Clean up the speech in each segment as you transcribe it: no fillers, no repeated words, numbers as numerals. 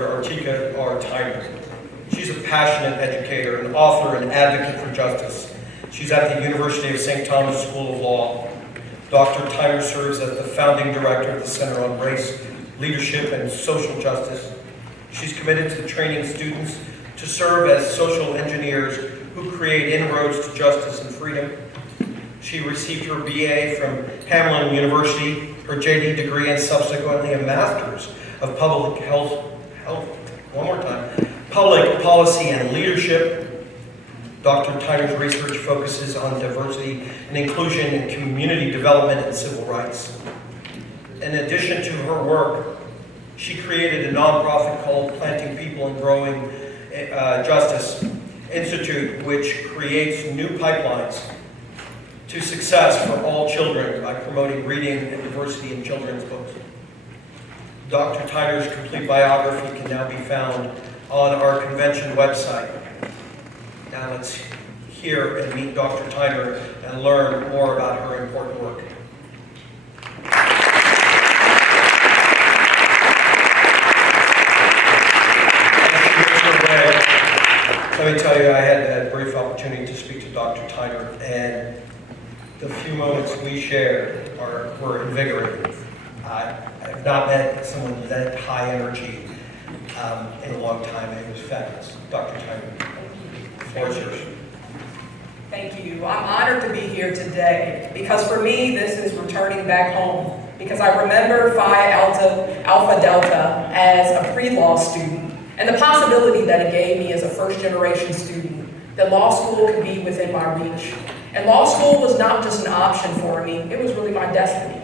Dr. Artika Tyner. She's a passionate educator, an author, and advocate for justice. She's at the University of St. Thomas School of Law. Dr. Tyner serves as the founding director of the Center on Race, Leadership, and Social Justice. She's committed to training students to serve as social engineers who create inroads to justice and freedom. She received her BA from Hamline University, her JD degree, and subsequently a Master's of Public Public Policy and Leadership. Dr. Tyner's research focuses on diversity and inclusion in community development and civil rights. In addition to her work, she created a nonprofit called Planting People and Growing Justice Institute, which creates new pipelines to success for all children by promoting reading and diversity in children's books. Dr. Tyner's complete biography can now be found on our convention website. Now let's hear and meet Dr. Tyner and learn more about her important work. Let me tell you, I had a brief opportunity to speak to Dr. Tyner, and the few moments we shared were invigorating. I have not met someone with that high energy in a long time, and it was fabulous. Dr. Tyner, the floor is yours. Thank you. I'm honored to be here today because for me, this is returning back home because I remember Phi Alpha Delta as a pre-law student and the possibility that it gave me as a first-generation student that law school could be within my reach. And law school was not just an option for me, it was really my destiny.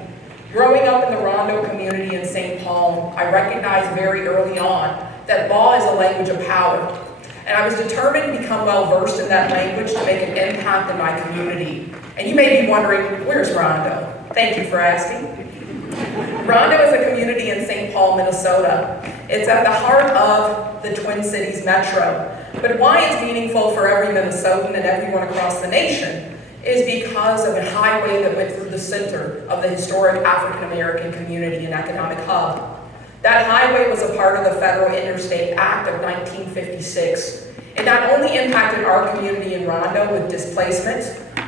Growing up in the Rondo community in St. Paul, I recognized very early on that law is a language of power. And I was determined to become well-versed in that language to make an impact in my community. And you may be wondering, where's Rondo? Thank you for asking. Rondo is a community in St. Paul, Minnesota. It's at the heart of the Twin Cities metro. But why it's meaningful for every Minnesotan and everyone across the nation is because of a highway that went through the center of the historic African-American community and economic hub. That highway was a part of the Federal Interstate Act of 1956. It not only impacted our community in Rondo with displacement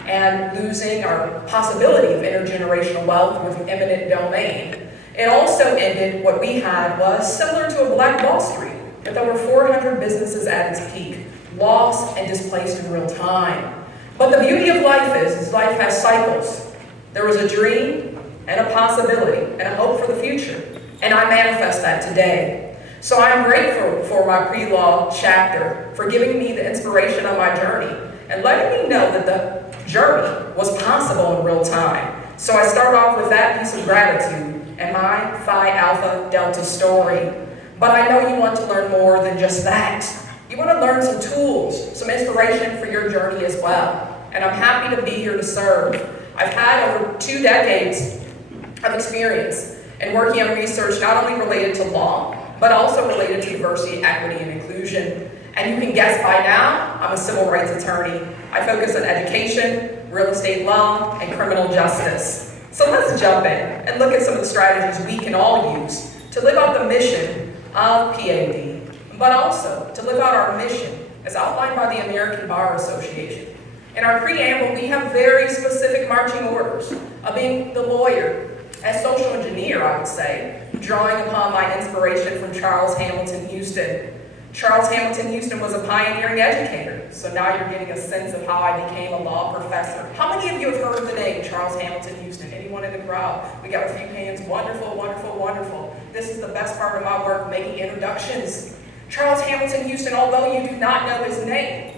and losing our possibility of intergenerational wealth with eminent domain, it also ended what we had was similar to a Black Wall Street, with over 400 businesses at its peak, lost and displaced in real time. But the beauty of life is life has cycles. There was a dream and a possibility and a hope for the future, and I manifest that today. So I'm grateful for my pre-law chapter for giving me the inspiration on my journey and letting me know that the journey was possible in real time. So I start off with that piece of gratitude and my Phi Alpha Delta story. But I know you want to learn more than just that. You want to learn some tools, some inspiration for your journey as well. And I'm happy to be here to serve. I've had over 2 decades of experience in working on research not only related to law, but also related to diversity, equity, and inclusion. And you can guess by now, I'm a civil rights attorney. I focus on education, real estate law, and criminal justice. So let's jump in and look at some of the strategies we can all use to live out the mission of P.A.D, but also to live out our mission as outlined by the American Bar Association. In our preamble, we have very specific marching orders of being the lawyer, as social engineer, I would say, drawing upon my inspiration from Charles Hamilton Houston. Charles Hamilton Houston was a pioneering educator, so now you're getting a sense of how I became a law professor. How many of you have heard of the name Charles Hamilton Houston? Anyone in the crowd? We got a few hands. Wonderful, wonderful, wonderful. This is the best part of my work, making introductions. Charles Hamilton Houston, although you do not know his name,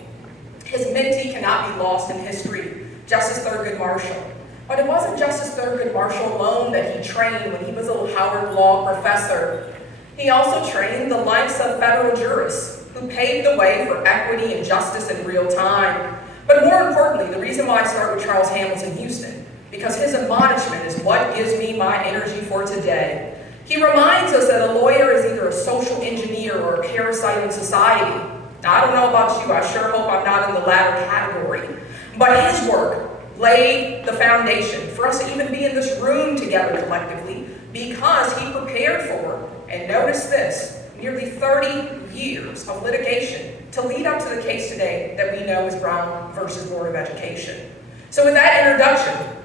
his mentee cannot be lost in history, Justice Thurgood Marshall. But it wasn't Justice Thurgood Marshall alone that he trained when he was a Howard Law professor. He also trained the likes of federal jurists who paved the way for equity and justice in real time. But more importantly, the reason why I start with Charles Hamilton Houston, because his admonishment is what gives me my energy for today. He reminds us that a lawyer is either a social engineer or a parasite in society. Now, I don't know about you, I sure hope I'm not in the latter category. But his work laid the foundation for us to even be in this room together collectively because he prepared for, and notice this, nearly 30 years of litigation to lead up to the case today that we know as Brown versus Board of Education. So with that introduction,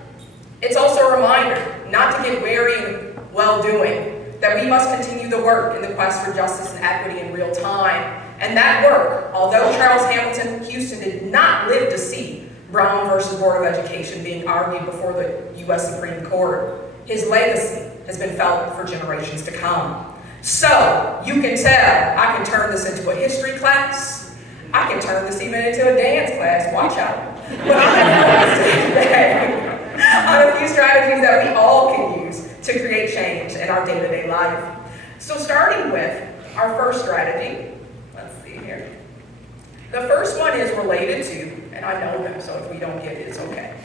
it's also a reminder not to get weary in well-doing, that we must continue the work in the quest for justice and equity in real time. And that work, although Charles Hamilton Houston did not live to see Brown versus Board of Education being argued before the U.S. Supreme Court, his legacy has been felt for generations to come. So, you can tell, I can turn this into a history class, I can turn this even into a dance class, watch out. But I'm going to focus today on a few strategies that we all can use to create change in our day-to-day life. So starting with our first strategy, let's see here. The first one is related to, and I know them, so if we don't get it, it's okay.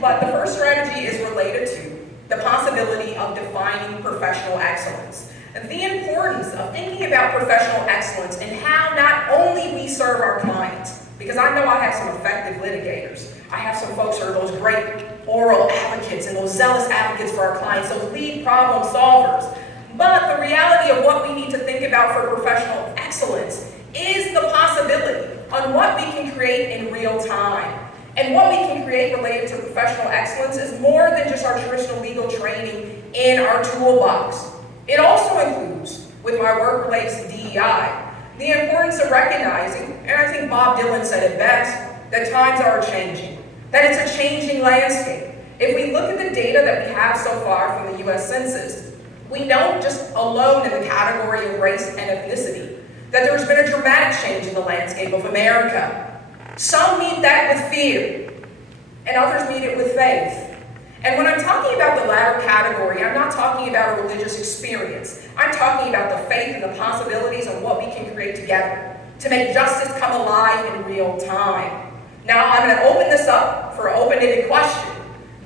But the first strategy is related to the possibility of defining professional excellence. And the importance of thinking about professional excellence and how not only we serve our clients, because I know I have some effective litigators. I have some folks who are those great oral advocates and those zealous advocates for our clients, those lead problem solvers. But the reality of what we need to think about for professional excellence is the possibility on what we can create in real time. And what we can create related to professional excellence is more than just our traditional legal training in our toolbox. It also includes, with my work related to DEI, the importance of recognizing, and I think Bob Dylan said it best, that times are changing, that it's a changing landscape. If we look at the data that we have so far from the U.S. Census, we know just alone in the category of race and ethnicity that there's been a dramatic change in the landscape of America. Some meet that with fear, and others meet it with faith. And when I'm talking about the latter category, I'm not talking about a religious experience. I'm talking about the faith and the possibilities of what we can create together to make justice come alive in real time. Now, I'm going to open this up for an open-ended question.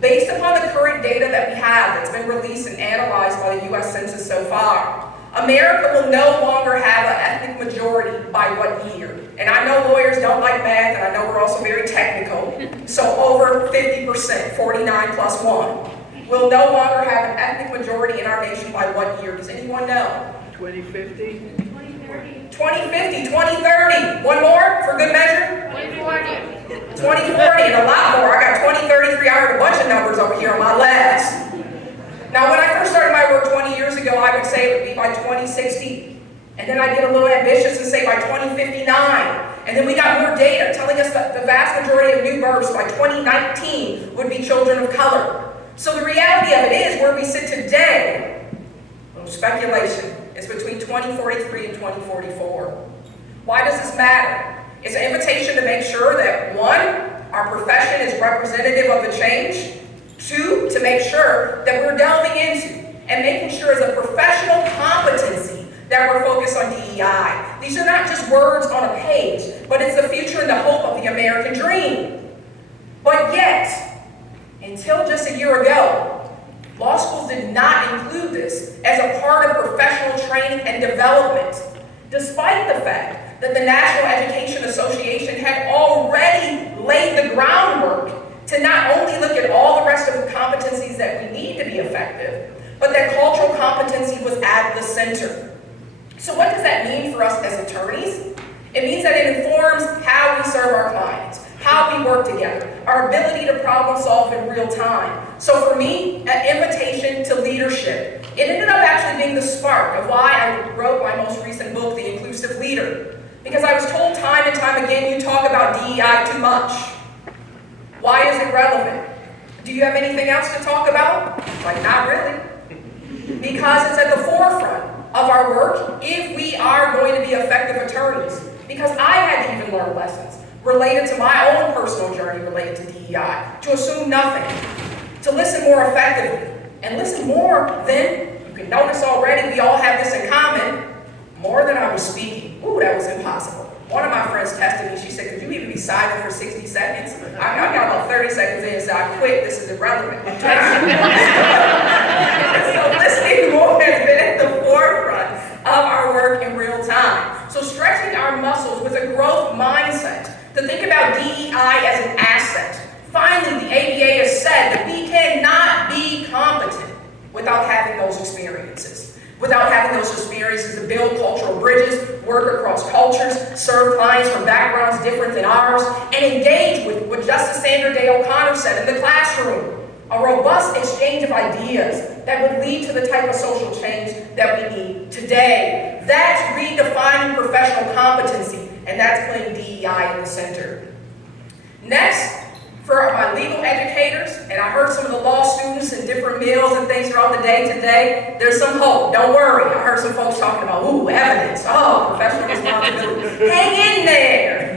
Based upon the current data that we have that's been released and analyzed by the U.S. Census so far, America will no longer have an ethnic majority by what year? And I know lawyers don't like math, and I know we're also very technical. So over 50%, 49 plus 1, will no longer have an ethnic majority in our nation by what year? Does anyone know? 2050? 2050, 2030. One more for good measure? 2040. 2040 and a lot more. I got 2033. I heard a bunch of numbers over here on my left. Now, when I first started my work 20 years ago, I would say it would be by 2060. And then I get a little ambitious and say by 2059. And then we got more data telling us that the vast majority of new births by 2019 would be children of color. So the reality of it is, where we sit today, a little speculation, is between 2043 and 2044. Why does this matter? It's an invitation to make sure that, one, our profession is representative of the change. Two, to make sure that we're delving into and making sure as a professional competency that we're focused on DEI. These are not just words on a page, but it's the future and the hope of the American dream. But yet, until just a year ago, law schools did not include this as a part of professional training and development, despite the fact that the National Education Association had already laid the groundwork to not only look at all the rest of the competencies that we need to be effective, but that cultural competency was at the center. So what does that mean for us as attorneys? It means that it informs how we serve our clients, how we work together, our ability to problem solve in real time. So for me, an invitation to leadership. It ended up actually being the spark of why I wrote my most recent book, The Inclusive Leader. Because I was told time and time again, you talk about DEI too much. Why is it relevant? Do you have anything else to talk about? Like, not really. Because it's at the forefront of our work if we are going to be effective attorneys. Because I had to even learn lessons related to my own personal journey related to DEI, to assume nothing, to listen more effectively, and listen more than, you can notice already, we all have this in common, more than I was speaking. Ooh, that was impossible. One of my friends tested me. She said, could you even be silent for 60 seconds? I got about 30 seconds in, so I quit. This is irrelevant. So listening more has been at the forefront of our work in real time. So stretching our muscles with a growth mindset to think about DEI as an asset. Finally, the ABA has said that we cannot be competent without having those experiences. without having those experiences to build cultural bridges, work across cultures, serve clients from backgrounds different than ours, and engage with what Justice Sandra Day O'Connor said in the classroom, a robust exchange of ideas that would lead to the type of social change that we need today. That's redefining professional competency, and that's putting DEI in the center. Next, for my legal educators, and I heard some of the law students in different meals and things throughout the day today, there's some hope. Don't worry. I heard some folks talking about, ooh, evidence. Oh, professional responsibility. Hang in there.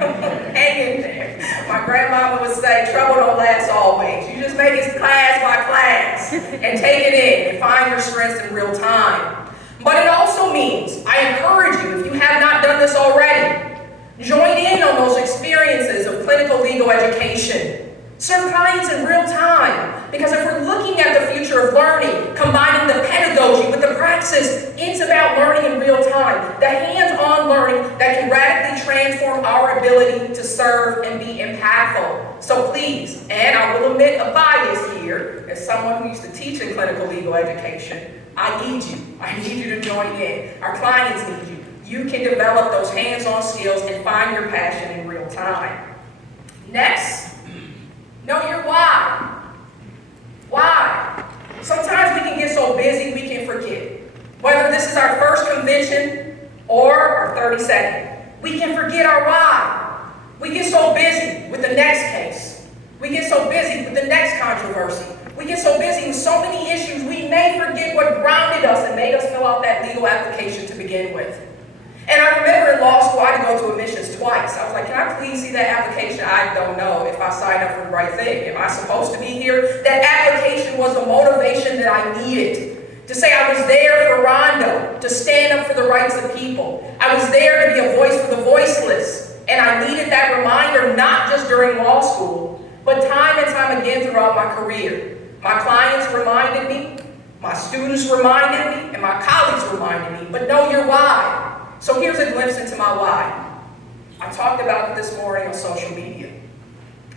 Hang in there. My grandmama would say, trouble don't last always. You just make it class by class and take it in and find your strengths in real time. But it also means, I encourage you, if you have not done this already, join in on those experiences of clinical legal education. Serve clients in real time, because if we're looking at the future of learning, combining the pedagogy with the praxis, it's about learning in real time, the hands-on learning that can radically transform our ability to serve and be impactful. So please, and I will admit a bias here, as someone who used to teach in clinical legal education, I need you. I need you to join in. Our clients need you. You can develop those hands-on skills and find your passion in real time. Next, know your why. Why? Sometimes we can get so busy we can forget. Whether this is our first convention or our 32nd, we can forget our why. We get so busy with the next case. We get so busy with the next controversy. We get so busy with so many issues, we may forget what grounded us and made us fill out that legal application to begin with. And I remember in law school, I had to go to admissions twice. I was like, can I please see that application? I don't know if I signed up for the right thing. Am I supposed to be here? That application was the motivation that I needed. To say I was there for Rondo, to stand up for the rights of people. I was there to be a voice for the voiceless. And I needed that reminder, not just during law school, but time and time again throughout my career. My clients reminded me, my students reminded me, and my colleagues reminded me, but know your why. So here's a glimpse into my why. I talked about it this morning on social media.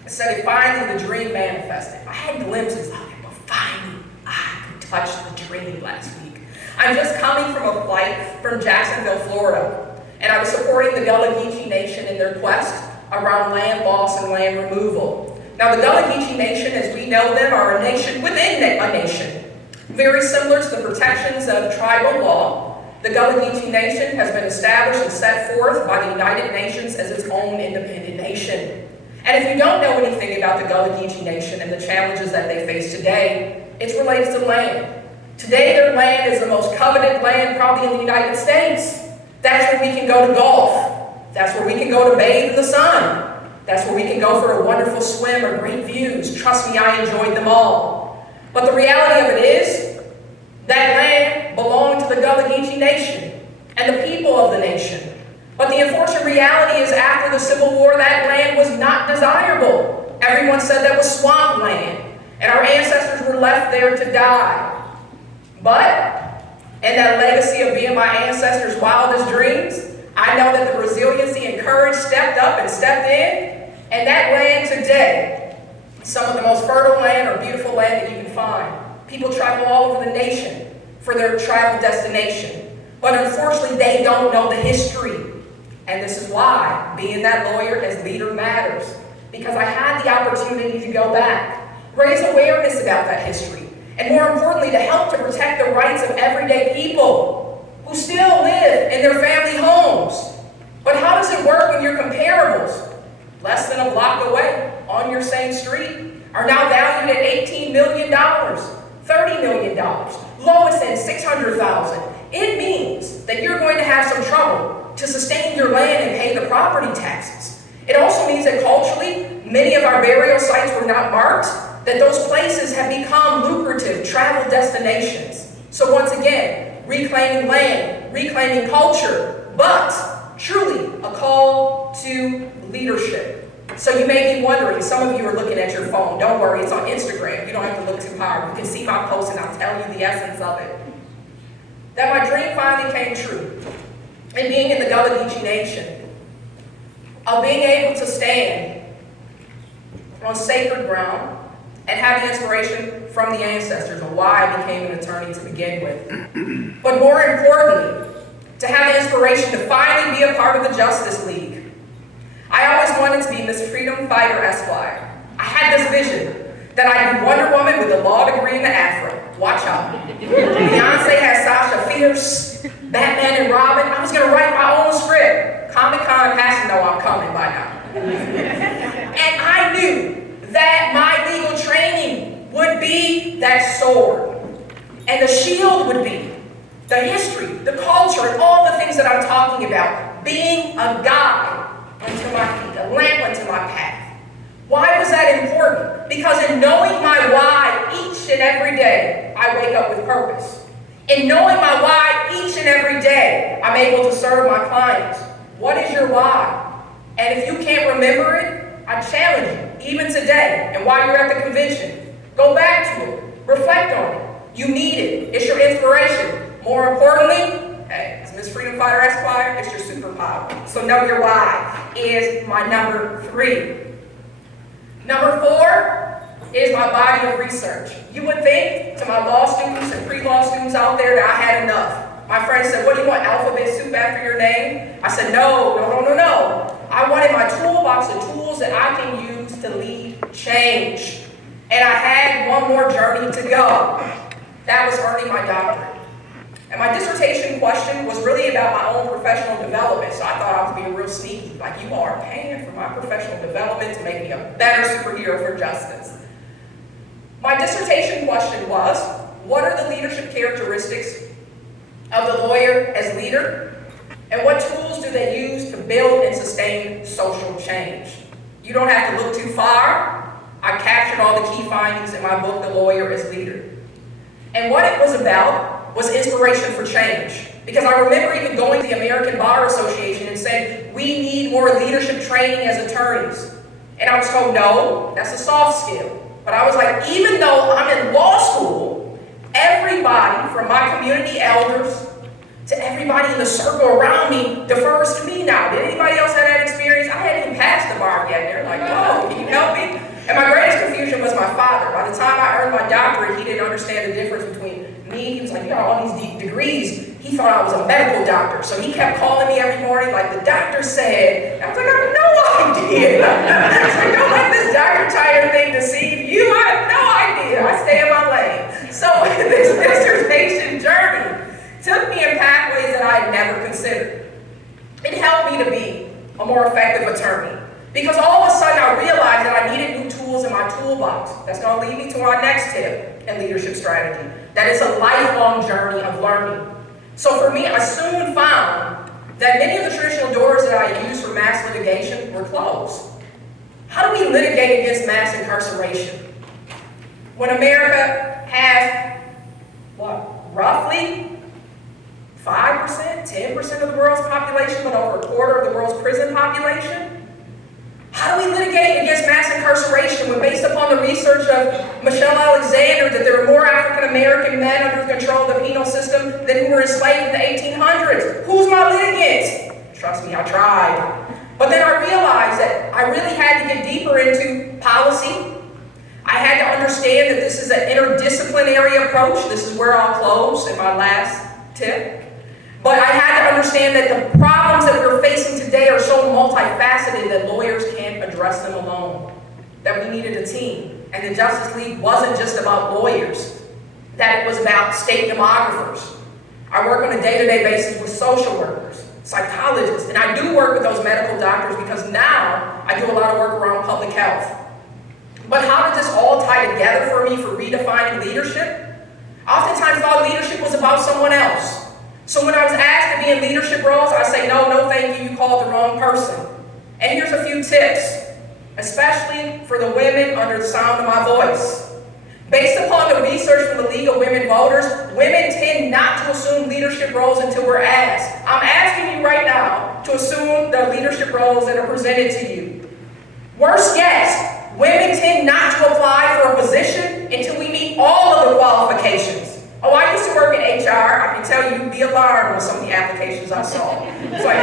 I said it finally, the dream manifested. I had glimpses of it, but finally, I could touch the dream last week. I'm just coming from a flight from Jacksonville, Florida, and I was supporting the Gullah Geechee Nation in their quest around land loss and land removal. Now, the Gullah Geechee Nation, as we know them, are a nation within a nation, very similar to the protections of tribal law. The Gullah Geechee Nation has been established and set forth by the United Nations as its own independent nation. And if you don't know anything about the Gullah Geechee Nation and the challenges that they face today, it's related to land. Today, their land is the most coveted land probably in the United States. That's where we can go to golf. That's where we can go to bathe in the sun. That's where we can go for a wonderful swim or great views. Trust me, I enjoyed them all. But the reality of it is, that land belonged to the Gullah Geechee Nation and the people of the nation. But the unfortunate reality is after the Civil War, that land was not desirable. Everyone said that was swamp land, and our ancestors were left there to die. But, in that legacy of being my ancestors' wildest dreams, I know that the resiliency and courage stepped up and stepped in, and that land today, some of the most fertile land or beautiful land that you can find. People travel all over the nation for their travel destination. But unfortunately, they don't know the history. And this is why being that lawyer as leader matters. Because I had the opportunity to go back, raise awareness about that history, and more importantly, to help to protect the rights of everyday people who still live in their family homes. But how does it work when your comparables, less than a block away, on your same street, are now valued at $18 million? $30 million, lowest end $600,000. It means that you're going to have some trouble to sustain your land and pay the property taxes. It also means that culturally, many of our burial sites were not marked, that those places have become lucrative travel destinations. So once again, reclaiming land, reclaiming culture, but truly a call to leadership. So you may be wondering, some of you are looking at your phone. Don't worry, it's on Instagram. You don't have to look too hard. You can see my post and I'll tell you the essence of it. That my dream finally came true. And being in the Gullah Geechee Nation, of being able to stand on sacred ground and have the inspiration from the ancestors on why I became an attorney to begin with. But more importantly, to have the inspiration to finally be a part of the Justice League. I always wanted to be Miss Freedom Fighter Esquire. I had this vision that I'd be Wonder Woman with a law degree in the afro. Watch out. Beyonce has Sasha Fierce, Batman and Robin. I was gonna write my own script. Comic-Con has to know I'm coming by now. And I knew that my legal training would be that sword. And the shield would be the history, the culture, and all the things that I'm talking about. Being a guide unto my feet, a lamp unto my path. Why was that important? Because in knowing my why each and every day, I wake up with purpose. In knowing my why each and every day, I'm able to serve my clients. What is your why? And if you can't remember it, I challenge you, even today, and while you're at the convention, go back to it, reflect on it. You need it. It's your inspiration. More importantly, hey, it's Miss Freedom Fighter Esquire, it's your superpower. So know your why is my number 3. Number 4 is my body of research. You would think to my law students and pre-law students out there that I had enough. My friend said, what do you want, alphabet soup after your name? I said, no. I wanted my toolbox of tools that I can use to lead change. And I had one more journey to go. That was earning my doctorate. And my dissertation question was really about my own professional development, so I thought I was being real sneaky, like you are paying for my professional development to make me a better superhero for justice. My dissertation question was, what are the leadership characteristics of the lawyer as leader, and what tools do they use to build and sustain social change? You don't have to look too far. I captured all the key findings in my book, The Lawyer as Leader. And what it was about was inspiration for change. Because I remember even going to the American Bar Association and saying, we need more leadership training as attorneys. And I was told, no, that's a soft skill. But I was like, even though I'm in law school, everybody from my community elders to everybody in the circle around me defers to me now. Did anybody else have that experience? I hadn't even passed the bar yet. They're like, whoa, can you help me? And my greatest confusion was my father. By the time I earned my doctorate, he didn't understand the difference between me. He was like, you got all these deep degrees. He thought I was a medical doctor. So he kept calling me every morning like, the doctor said. And I was like, I have no idea. So don't let this Dr. Tyner thing deceive you. I have no idea. I stay in my lane. So this dissertation journey took me in pathways that I had never considered. It helped me to be a more effective attorney. Because all of a sudden I realized that I needed new tools in my toolbox. That's going to lead me to our next tip in leadership strategy. That is a lifelong journey of learning. So for me, I soon found that many of the traditional doors that I used for mass litigation were closed. How do we litigate against mass incarceration? When America has, roughly 5%, 10% of the world's population, but over a quarter of the world's prison population? How do we litigate against mass incarceration when, based upon the research of Michelle Alexander, that there were more African American men under control of the penal system than who were enslaved in the 1800s? Who's my litigant? Trust me, I tried. But then I realized that I really had to get deeper into policy. I had to understand that this is an interdisciplinary approach. This is where I'll close in my last tip. But I had to understand that the problems that we're facing today are so multifaceted that lawyers can't address them alone. That we needed a team. And the Justice League wasn't just about lawyers. That it was about state demographers. I work on a day-to-day basis with social workers, psychologists, and I do work with those medical doctors because now I do a lot of work around public health. But how did this all tie together for me for redefining leadership? I oftentimes thought leadership was about someone else. So when I was asked to be in leadership roles, I say, no, thank you, you called the wrong person. And here's a few tips, especially for the women under the sound of my voice. Based upon the research from the League of Women Voters, women tend not to assume leadership roles until we're asked. I'm asking you right now to assume the leadership roles that are presented to you. Worst guess, women tend not to apply for a position until we meet all of the qualifications. Oh, I used to work in HR. I can tell you, you'd be alarmed with some of the applications I saw. It's like,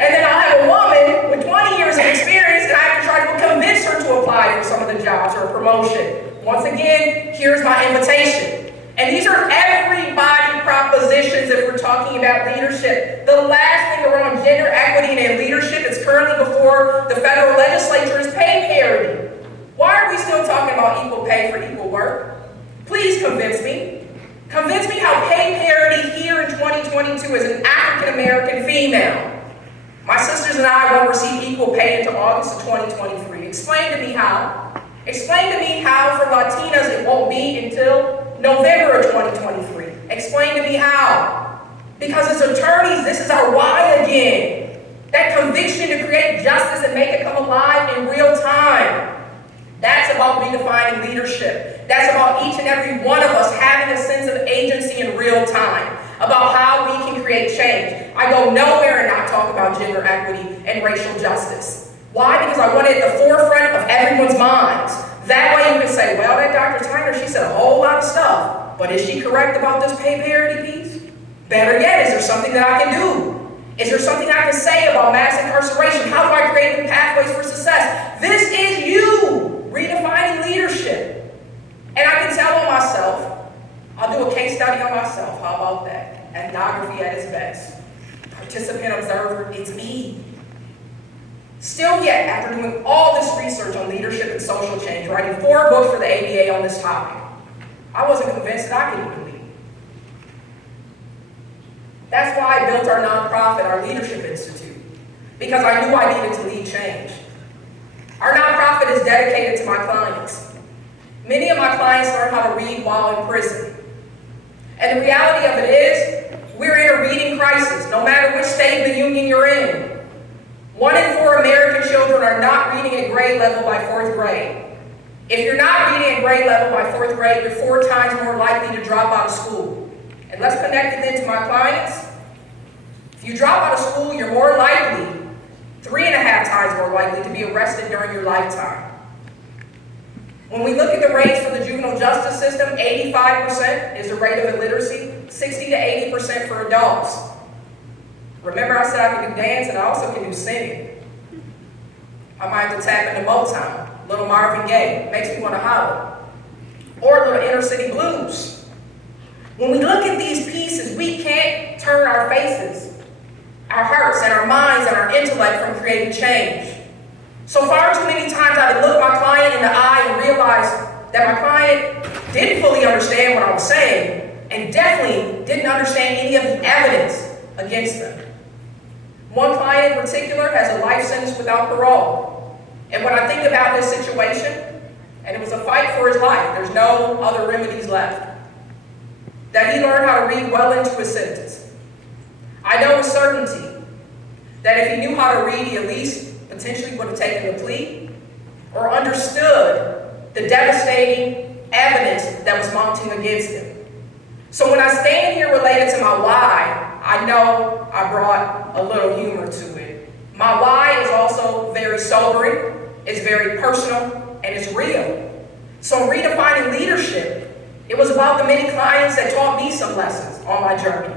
And then I'll have a woman with 20 years of experience, and I have to try to convince her to apply for some of the jobs or a promotion. on gender equity and leadership that's currently before the federal legislature is pay parity. Why are we still talking about equal pay for equal work? Please convince me. Convince me how pay parity here in 2022 as an African American female. My sisters and I won't receive equal pay until August of 2023. Explain to me how. Explain to me how for Latinas it won't be until November of 2023. Explain to me how. Because as attorneys, this is our why again. That conviction to create justice and make it come alive in real time. That's about redefining leadership. That's about each and every one of us having a sense of agency in real time, about how we can create change. I go nowhere and not talk about gender equity and racial justice. Why? Because I want it at the forefront of everyone's minds. That way you can say, well, that Dr. Tyner, she said a whole lot of stuff, but is she correct about this pay parity piece? Better yet, is there something that I can do? Is there something I can say about mass incarceration? How do I create new pathways for success? This is you redefining leadership. And I can tell on myself, I'll do a case study on myself. How about that? Ethnography at its best. Participant observer, it's me. Still yet, after doing all this research on leadership and social change, writing 4 books for the ABA on this topic, I wasn't convinced that I could even lead. That's why I built our nonprofit, our Leadership Institute, because I knew I needed to lead change. Our nonprofit is dedicated to my clients. Many of my clients learn how to read while in prison. And the reality of it is, we're in a reading crisis, no matter which state of the union you're in. 1 in 4 American children are not reading at grade level by 4th grade. If you're not reading at grade level by 4th grade, you're 4 times more likely to drop out of school. And let's connect it then to my clients. If you drop out of school, you're more likely, 3.5 times more likely, to be arrested during your lifetime. When we look at the rates for the juvenile justice system, 85% is the rate of illiteracy, 60 to 80% for adults. Remember I said I can do dance and I also can do singing. I might have to tap into Motown, Little Marvin Gaye, makes me want to holler. Or a little inner city blues. When we look at these pieces, we can't turn our faces, our hearts and our minds and our intellect from creating change. So far too many times I would look my client in the eye and realize that my client didn't fully understand what I was saying and definitely didn't understand any of the evidence against them. One client in particular has a life sentence without parole. And when I think about this situation, and it was a fight for his life, there's no other remedies left, that he learned how to read well into his sentence. I know with certainty that if he knew how to read, he at least potentially would have taken the plea or understood the devastating evidence that was mounting against him. So when I stand here related to my why, I know I brought a little humor to it. My why is also very sobering, it's very personal, and it's real. So in redefining leadership, it was about the many clients that taught me some lessons on my journey.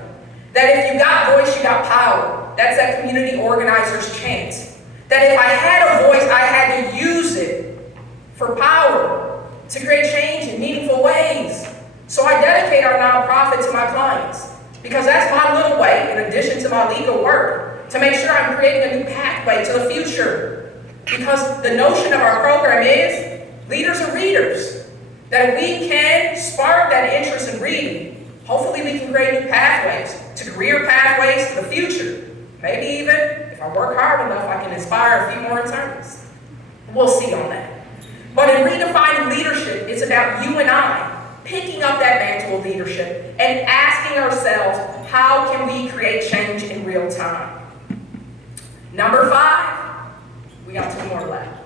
That if you got voice, you got power. That's that community organizer's chant. That if I had a voice, I had to use it for power, to create change in meaningful ways. So I dedicate our nonprofit to my clients, because that's my little way, in addition to my legal work, to make sure I'm creating a new pathway to the future. Because the notion of our program is, leaders are readers. That if we can spark that interest in reading, hopefully we can create new pathways, to career pathways to the future. Maybe even, if I work hard enough, I can inspire a few more attorneys. We'll see on that. But in redefining leadership, it's about you and I picking up that mantle of leadership and asking ourselves, how can we create change in real time? Number 5, we got 2 more left.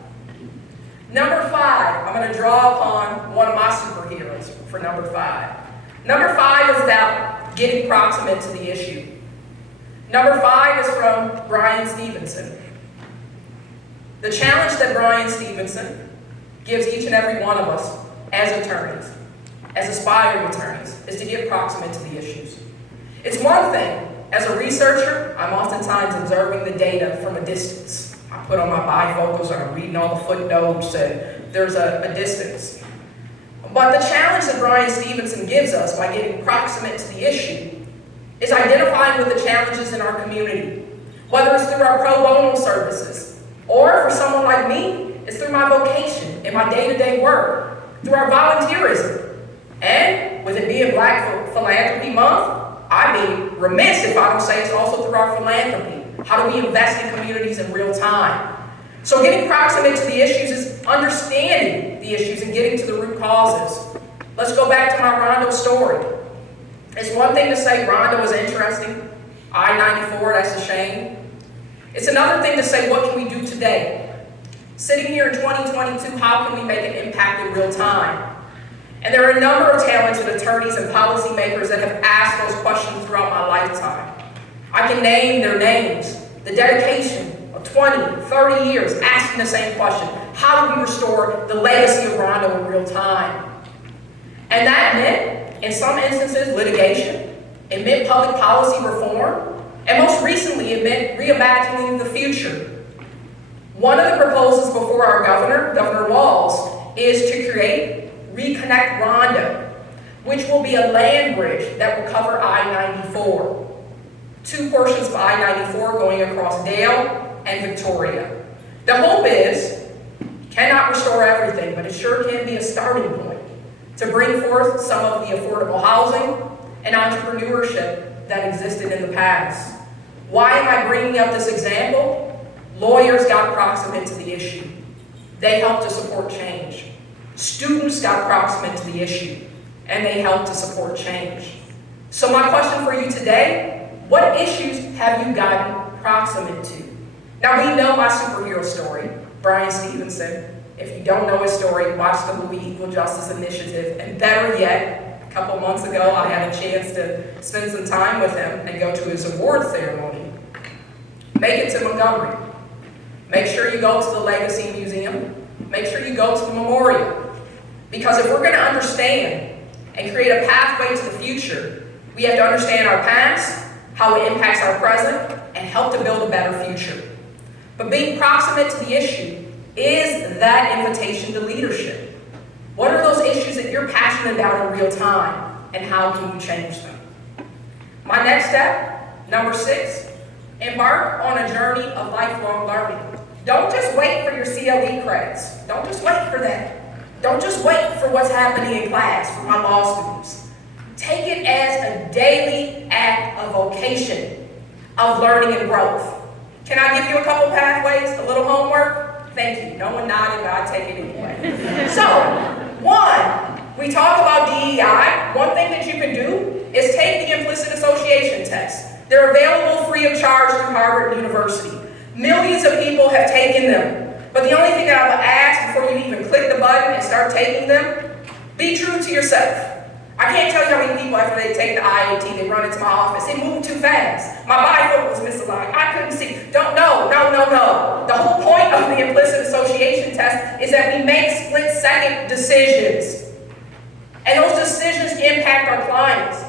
Number 5, I'm going to draw upon one of my superheroes for number 5. Number 5 is about getting proximate to the issue. Number 5 is from Bryan Stevenson. The challenge that Bryan Stevenson gives each and every one of us as attorneys, as aspiring attorneys, is to get proximate to the issues. It's one thing, as a researcher, I'm oftentimes observing the data from a distance. I put on my bifocals and I'm reading all the footnotes and there's a distance. But the challenge that Bryan Stevenson gives us by getting proximate to the issue is identifying with the challenges in our community. Whether it's through our pro bono services, or for someone like me, it's through my vocation and my day-to-day work, through our volunteerism. And with it being Black Philanthropy Month, I'd be remiss if I don't say it's also through our philanthropy. How do we invest in communities in real time? So getting proximate to the issues is understanding the issues and getting to the root causes. Let's go back to my Rondo story. It's one thing to say Rondo is interesting. I-94, that's a shame. It's another thing to say, what can we do today? Sitting here in 2022, how can we make an impact in real time? And there are a number of talented attorneys and policymakers that have asked those questions throughout my lifetime. I can name their names, the dedication of 20, 30 years asking the same question. How do we restore the legacy of Rondo in real time? And that meant, in some instances, litigation. It meant public policy reform. And most recently, it meant reimagining the future. One of the proposals before our governor, Governor Walz, is to create Reconnect Rondo, which will be a land bridge that will cover I-94. 2 portions of I-94 going across Dale and Victoria. The hope is, cannot restore everything, but it sure can be a starting point to bring forth some of the affordable housing and entrepreneurship that existed in the past. Why am I bringing up this example? Lawyers got proximate to the issue. They helped to support change. Students got proximate to the issue, and they helped to support change. So my question for you today, what issues have you gotten proximate to? Now we know my superhero story, Brian Stevenson. If you don't know his story, watch the movie Equal Justice Initiative, and better yet, a couple months ago, I had a chance to spend some time with him and go to his award ceremony. Make it to Montgomery. Make sure you go to the Legacy Museum. Make sure you go to the memorial. Because if we're going to understand and create a pathway to the future, we have to understand our past, how it impacts our present, and help to build a better future. But being proximate to the issue is that invitation to leadership. What are those issues that you're passionate about in real time, and how can you change them? My next step, number 6, embark on a journey of lifelong learning. Don't just wait for your CLE credits. Don't just wait for that. Don't just wait for what's happening in class for my law students. Take it as a daily act of vocation, of learning and growth. Can I give you a couple pathways, a little homework? Thank you. No one nodded, but I'll take it anyway. So, 1, we talk about DEI. One thing that you can do is take the implicit association test. They're available free of charge through Harvard University. Millions of people have taken them. But the only thing that I would ask before you even click the button and start taking them, be true to yourself. I can't tell you how many people after they take the IAT, they run into my office. They move too fast. My bifocal was misaligned. I couldn't see. No. The whole point of the implicit association test is that we make split-second decisions. And those decisions impact our clients.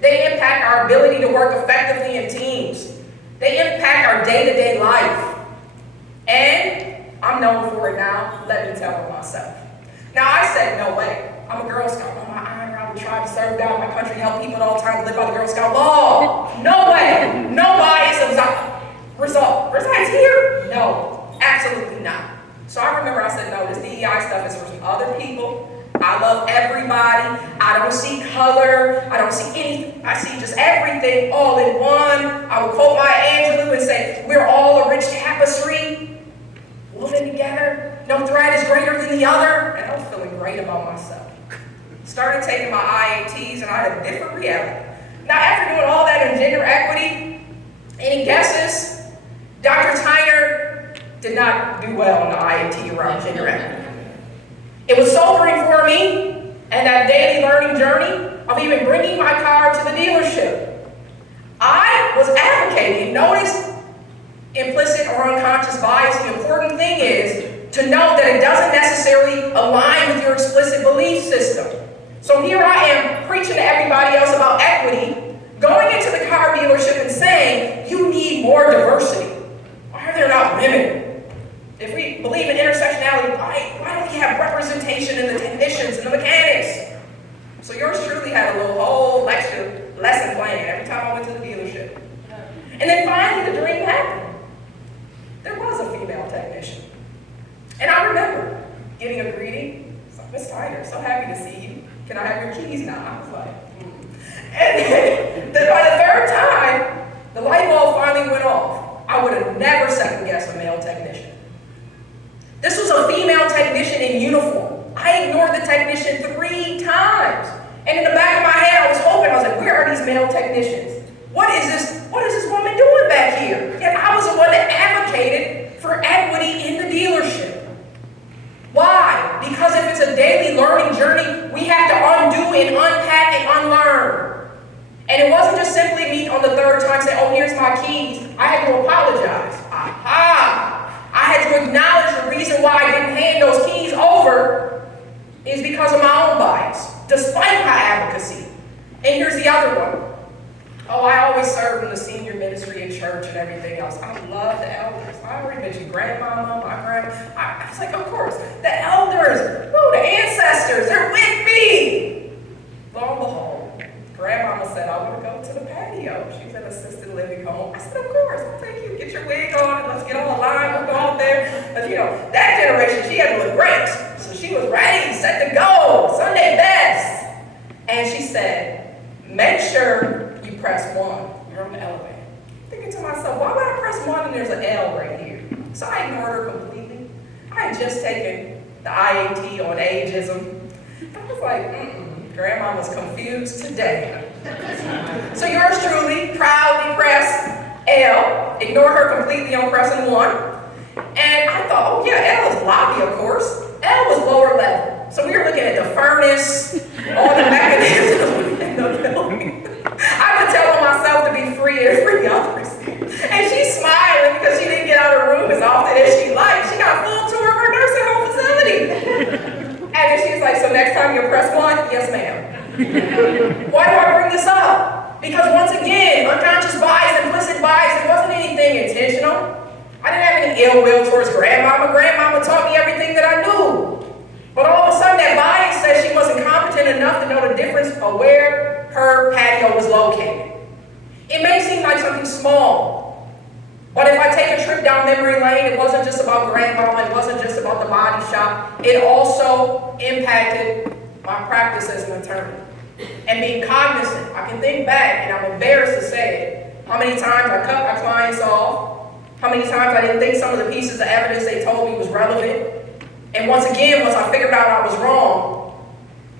They impact our ability to work effectively in teams. They impact our day-to-day life. And I'm known for it now, let me tell it myself. Now I said, no way. I'm a Girl Scout. On my honor, I would try to serve God, my country, help people at all times, live by the Girl Scout law. No way. No bias resides here? No, absolutely not. So I remember I said, no, this DEI stuff is for some other people. I love everybody. I don't see color. I don't see anything. I see just everything all in one. I would quote Maya Angelou and say, we're all a rich tapestry, woven together. No thread is greater than the other. And I was feeling great about myself. Started taking my IATs, and I had a different reality. Now, after doing all that in gender equity, any guesses? Dr. Tyner did not do well on the IAT around gender equity. It was sobering for me, and that daily learning journey of even bringing my car to the dealership. I was advocating, notice implicit or unconscious bias. The important thing is to know that it doesn't necessarily align with your explicit belief system. So here I am preaching to everybody else about equity, going into the car dealership and saying, you need more diversity. Why are there not women? If we believe in intersectionality, why don't we have representation in the technicians and the mechanics? So yours truly had a whole lesson plan every time I went to the dealership. And then finally, the dream happened. getting a greeting. It's like, Miss Tyner, so happy to see you. Can I have your keys now? I was like, And then by the third time, the light bulb finally went off. I would have never second guessed a male technician. This was a female technician in uniform. I ignored the technician 3 times. And in the back of my head, I was hoping, I was like, where are these male technicians? What is this woman doing back here? Yet I was the one that advocated for equity in the dealership. Why? Because if it's a daily learning journey, we have to undo and unpack and unlearn. And it wasn't just simply me on the third time saying, oh, here's my keys. I had to apologize. Aha! I had to acknowledge the reason why I didn't hand those keys over is because of my own bias, despite my advocacy. And here's the other one. Oh, I always served in the senior ministry in church and everything else. I love the elders. I already mentioned grandmama, my grandma. I was like, of course, the elders, the ancestors, they're with me. Lo and behold, grandmama said, I want to go to the patio. She's in assisted living home. I said, of course, I'll take you. Get your wig on and let's get all aligned. We'll go out there. But that generation, she had to look great. So she was ready, set to go, Sunday best. And she said, make sure you press 1. You're on the elevator. I'm thinking to myself, why would I press 1 and there's an L right here? So I ignored her completely. I had just taken the IAT on ageism. I was like, Grandma was confused today. So yours truly proudly pressed L. Ignore her completely on pressing 1. And I thought, oh yeah, L is lobby, of course. L was lower level. So we were looking at the furnace, all the mechanisms in the building. I've been telling myself to be free and free others. And she's smiling because she didn't get out of the room as often as she liked. She got a full tour of her nursing home facility. And then she's like, so next time you press 1? Yes, ma'am. Why do I bring this up? Because once again, unconscious bias, implicit bias, it wasn't anything intentional. I didn't have any ill will towards grandmama. Grandmama taught me everything that I knew. But all of a sudden, that bias said she wasn't competent enough to know the difference of where her patio was located. It may seem like something small, but if I take a trip down memory lane, it wasn't just about grandmama, it wasn't just about the body shop, it also impacted my practice as an attorney. And being cognizant, I can think back, and I'm embarrassed to say it, how many times I cut my clients off, how many times I didn't think some of the pieces of evidence they told me was relevant. And once again, once I figured out I was wrong,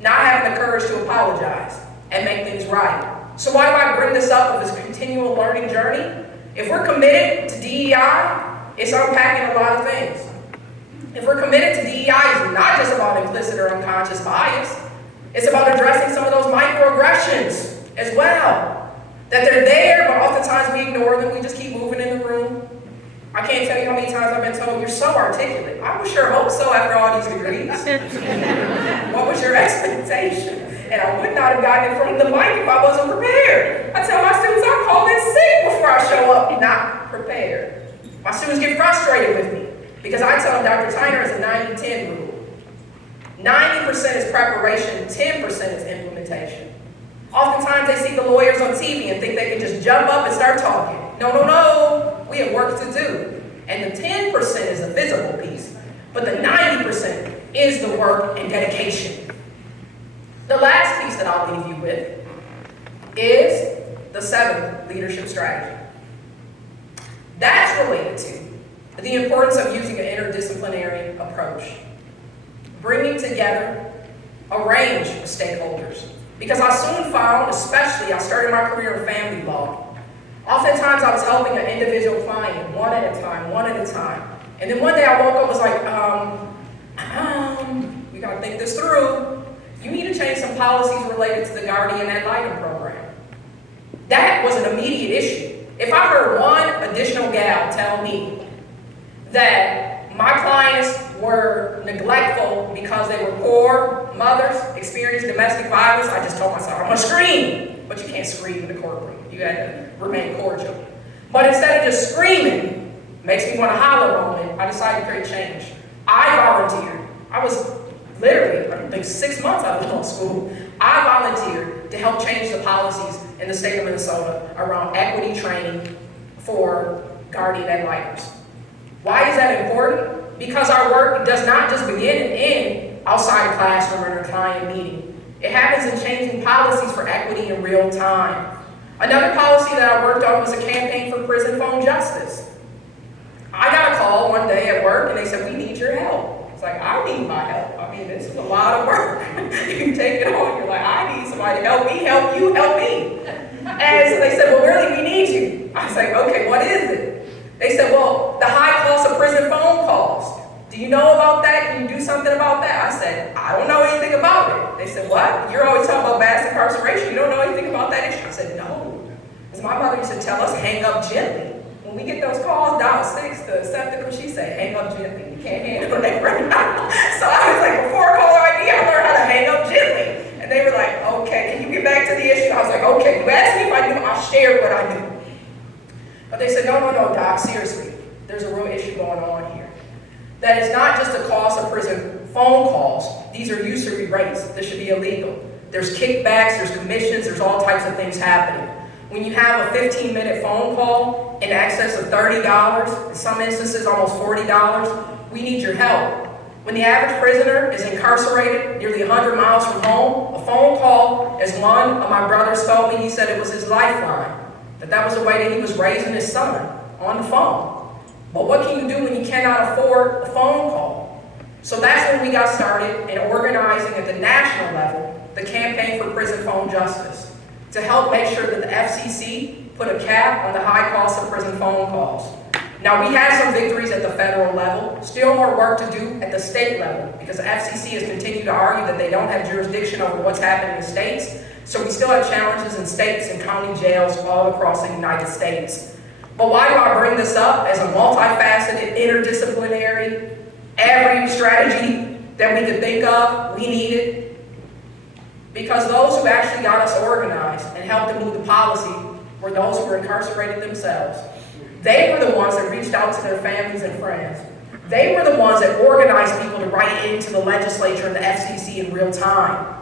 not having the courage to apologize and make things right. So why do I bring this up of this continual learning journey? If we're committed to DEI, it's unpacking a lot of things. If we're committed to DEI, it's not just about implicit or unconscious bias. It's about addressing some of those microaggressions as well. That they're there, but oftentimes we ignore them. We just keep moving in the room. I can't tell you how many times I've been told, you're so articulate. I would sure hope so after all these degrees. What was your expectation? And I would not have gotten in front of the mic if I wasn't prepared. I tell my students I call in sick before I show up not prepared. My students get frustrated with me because I tell them Dr. Tyner is a 90-10 rule. 90% is preparation, 10% is implementation. Oftentimes they see the lawyers on TV and think they can just jump up and start talking. No. We have work to do. And the 10% is a visible piece, but the 90% is the work and dedication. The last piece that I'll leave you with is the 7th leadership strategy. That's related to the importance of using an interdisciplinary approach, bringing together a range of stakeholders. Because I soon found, especially I started my career in family law, oftentimes I was helping an individual client one at a time. And then one day I woke up and was like, we gotta think this through. You need to change some policies related to the guardian ad litem program. That was an immediate issue. If I heard one additional gal tell me that my clients were neglectful because they were poor mothers, experienced domestic violence, I just told myself, I'm gonna scream. But you can't scream in the courtroom. You had to remain cordial. But instead of just screaming, makes me want to holler moment, I decided to create change. I volunteered. I was literally, I think 6 months out of law school. I volunteered to help change the policies in the state of Minnesota around equity training for guardian ad litems. Why is that important? because our work does not just begin and end outside the classroom or in a client meeting. It happens in changing policies for equity in real time. Another policy that I worked on was a campaign for prison phone justice. I got a call one day at work and they said, "We need your help." It's like, I need my help. I mean, this is a lot of work. You take it on, you're like, I need somebody to help me, help you, help me. And so they said, "Well, really, we need you." I was like, "Okay, what is it?" They said, "Well, the high cost of prison phone calls. Do you know about that? Can you do something about that?" I said, "I don't know anything about it." They said, "What? You're always talking about mass incarceration. You don't know anything about that issue?" I said, "No." Because my mother used to tell us, hang up gently. When we get those calls, dial 6 to accept it, she said, hang up gently. You can't handle that right now. So I was like, before caller ID, I learned how to hang up gently. And they were like, "Okay, can you get back to the issue?" I was like, "Okay, you asked me if I knew, I'll share what I knew." But they said, no, Doc, seriously, there's a real issue going on here. That is not just the cost of prison phone calls. These are usury rates. This should be illegal. There's kickbacks, there's commissions, there's all types of things happening. When you have a 15-minute phone call in excess of $30, in some instances almost $40, we need your help. When the average prisoner is incarcerated nearly 100 miles from home, a phone call, as one of my brothers told me, he said it was his lifeline. That was the way that he was raising his son, on the phone. But what can you do when you cannot afford a phone call? So that's when we got started in organizing at the national level the campaign for prison phone justice, to help make sure that the FCC put a cap on the high cost of prison phone calls. Now, we had some victories at the federal level, still more work to do at the state level, because the FCC has continued to argue that they don't have jurisdiction over what's happening in states. So we still have challenges in states and county jails all across the United States. But why do I bring this up as a multifaceted, interdisciplinary, every strategy that we could think of, we needed? Because those who actually got us organized and helped to move the policy were those who were incarcerated themselves. They were the ones that reached out to their families and friends. They were the ones that organized people to write into the legislature and the FCC in real time.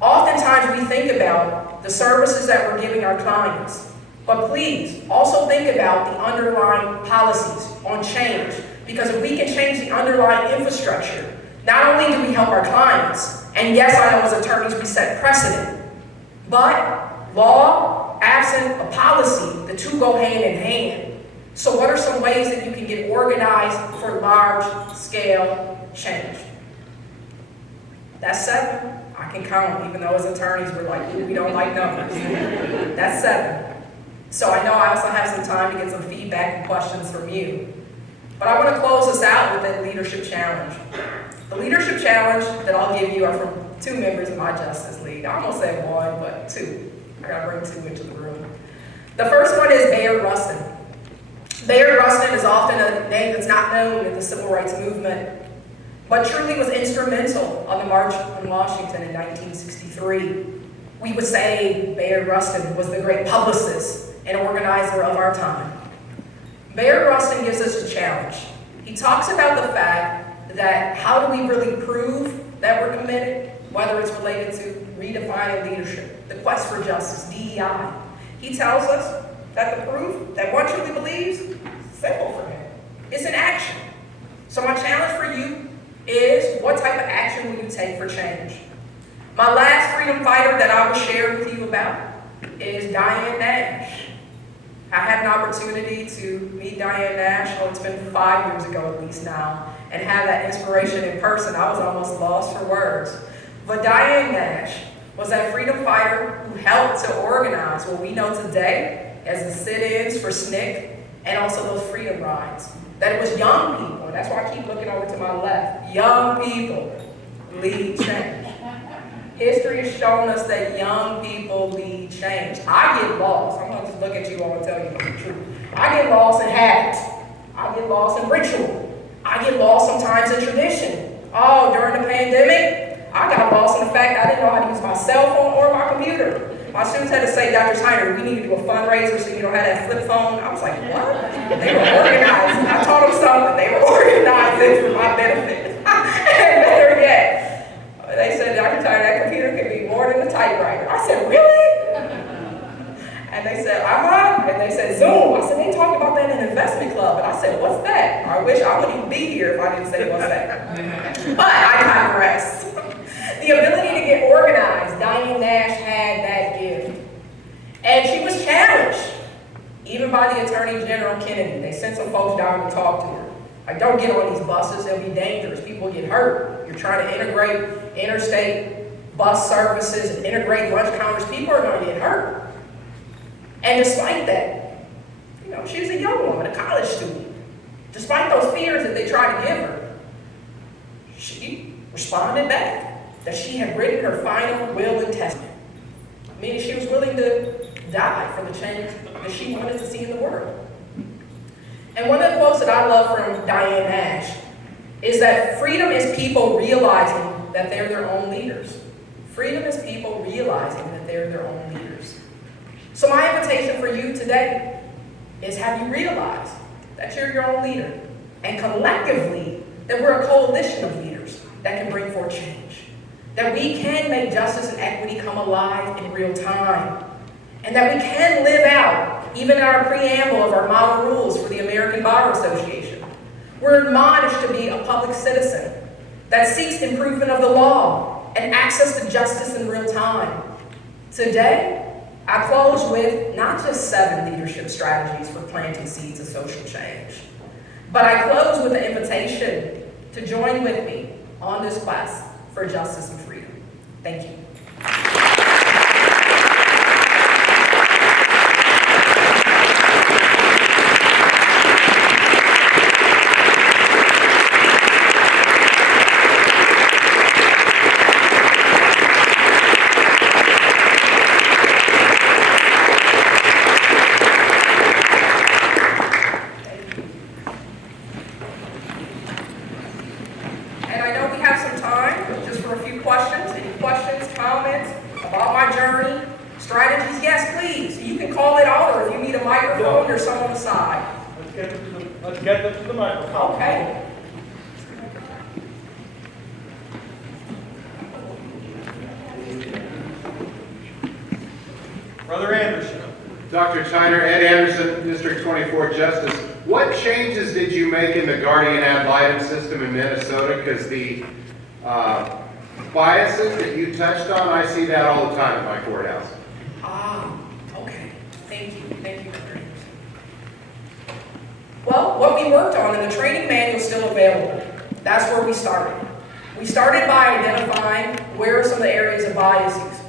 Oftentimes we think about the services that we're giving our clients, but please also think about the underlying policies on change, because if we can change the underlying infrastructure, not only do we help our clients, and yes, I know as attorneys we set precedent, but law, absent a policy, the two go hand in hand. So what are some ways that you can get organized for large-scale change? That's 7. I can count, even though as attorneys we're like, we don't like numbers. That's 7. So I know I also have some time to get some feedback and questions from you. But I want to close this out with a leadership challenge. The leadership challenge that I'll give you are from 2 members of my Justice League. I almost said 1, but 2. I gotta bring 2 into the room. The first one is Bayard Rustin. Bayard Rustin is often a name that's not known in the civil rights movement, but truly was instrumental on the March on Washington in 1963. We would say Bayard Rustin was the great publicist and organizer of our time. Bayard Rustin gives us a challenge. He talks about the fact that how do we really prove that we're committed, whether it's related to redefining leadership, the quest for justice, DEI. He tells us that the proof that one truly believes is simple for him. It's an action. So my challenge for you is, what type of action will you take for change? My last freedom fighter that I will share with you about is Diane Nash. I had an opportunity to meet Diane Nash, it's been 5 years ago at least now, and have that inspiration in person. I was almost lost for words. But Diane Nash was that freedom fighter who helped to organize what we know today as the sit-ins for SNCC and also those freedom rides. That it was young people, and that's why I keep looking over to my left. Young people lead change. History has shown us that young people lead change. I get lost. I'm going to just look at you all and tell you the truth. I get lost in habits. I get lost in ritual. I get lost sometimes in tradition. Oh, during the pandemic, I got lost in the fact I didn't know how to use my cell phone or my computer. My students had to say, "Dr. Tyner, we need to do a fundraiser so you don't have that flip phone." I was like, what? They were organizing. I told them something. They were organizing for my benefit. And better yet, they said, "Dr. Tyner, that computer can be more than a typewriter." I said, "Really?" And they said, "Uh-huh." And they said, "Zoom." I said, "They talk about that in investment club." And I said, "What's that?" wish I wouldn't even be here if I didn't say what's that. But I digress. The ability to get organized, Diane Nash had that gift. And she was challenged, even by the Attorney General Kennedy. They sent some folks down to talk to her. Like, don't get on these buses, they'll be dangerous, people get hurt. You're trying to integrate interstate bus services and integrate lunch counters, people are gonna get hurt. And despite that, you know, she was a young woman, a college student. Despite those fears that they tried to give her, she responded back that she had written her final will and testament, meaning she was willing to die for the change that she wanted to see in the world. And one of the quotes that I love from Diane Nash is that freedom is people realizing that they're their own leaders. Freedom is people realizing that they're their own leaders. So my invitation for you today is, have you realized that you're your own leader? And collectively, that we're a coalition of leaders that can bring forth change. That we can make justice and equity come alive in real time. And that we can live out, even in our preamble of our model rules for the American Bar Association. We're admonished to be a public citizen that seeks improvement of the law and access to justice in real time. Today, I close with not just 7 leadership strategies for planting seeds of social change, but I close with an invitation to join with me on this quest for justice and freedom. Thank you. Let's get them to the microphone. Okay. Brother Anderson. Dr. Tyner, Ed Anderson, District 24 Justice. What changes did you make in the guardian ad litem system in Minnesota? Because the biases that you touched on, I see that all the time in my courthouse. Okay. Thank you. Thank you, Dr. Anderson. Well, what we worked on, and the training manual is still available, that's where we started. We started by identifying where are some of the areas of biases.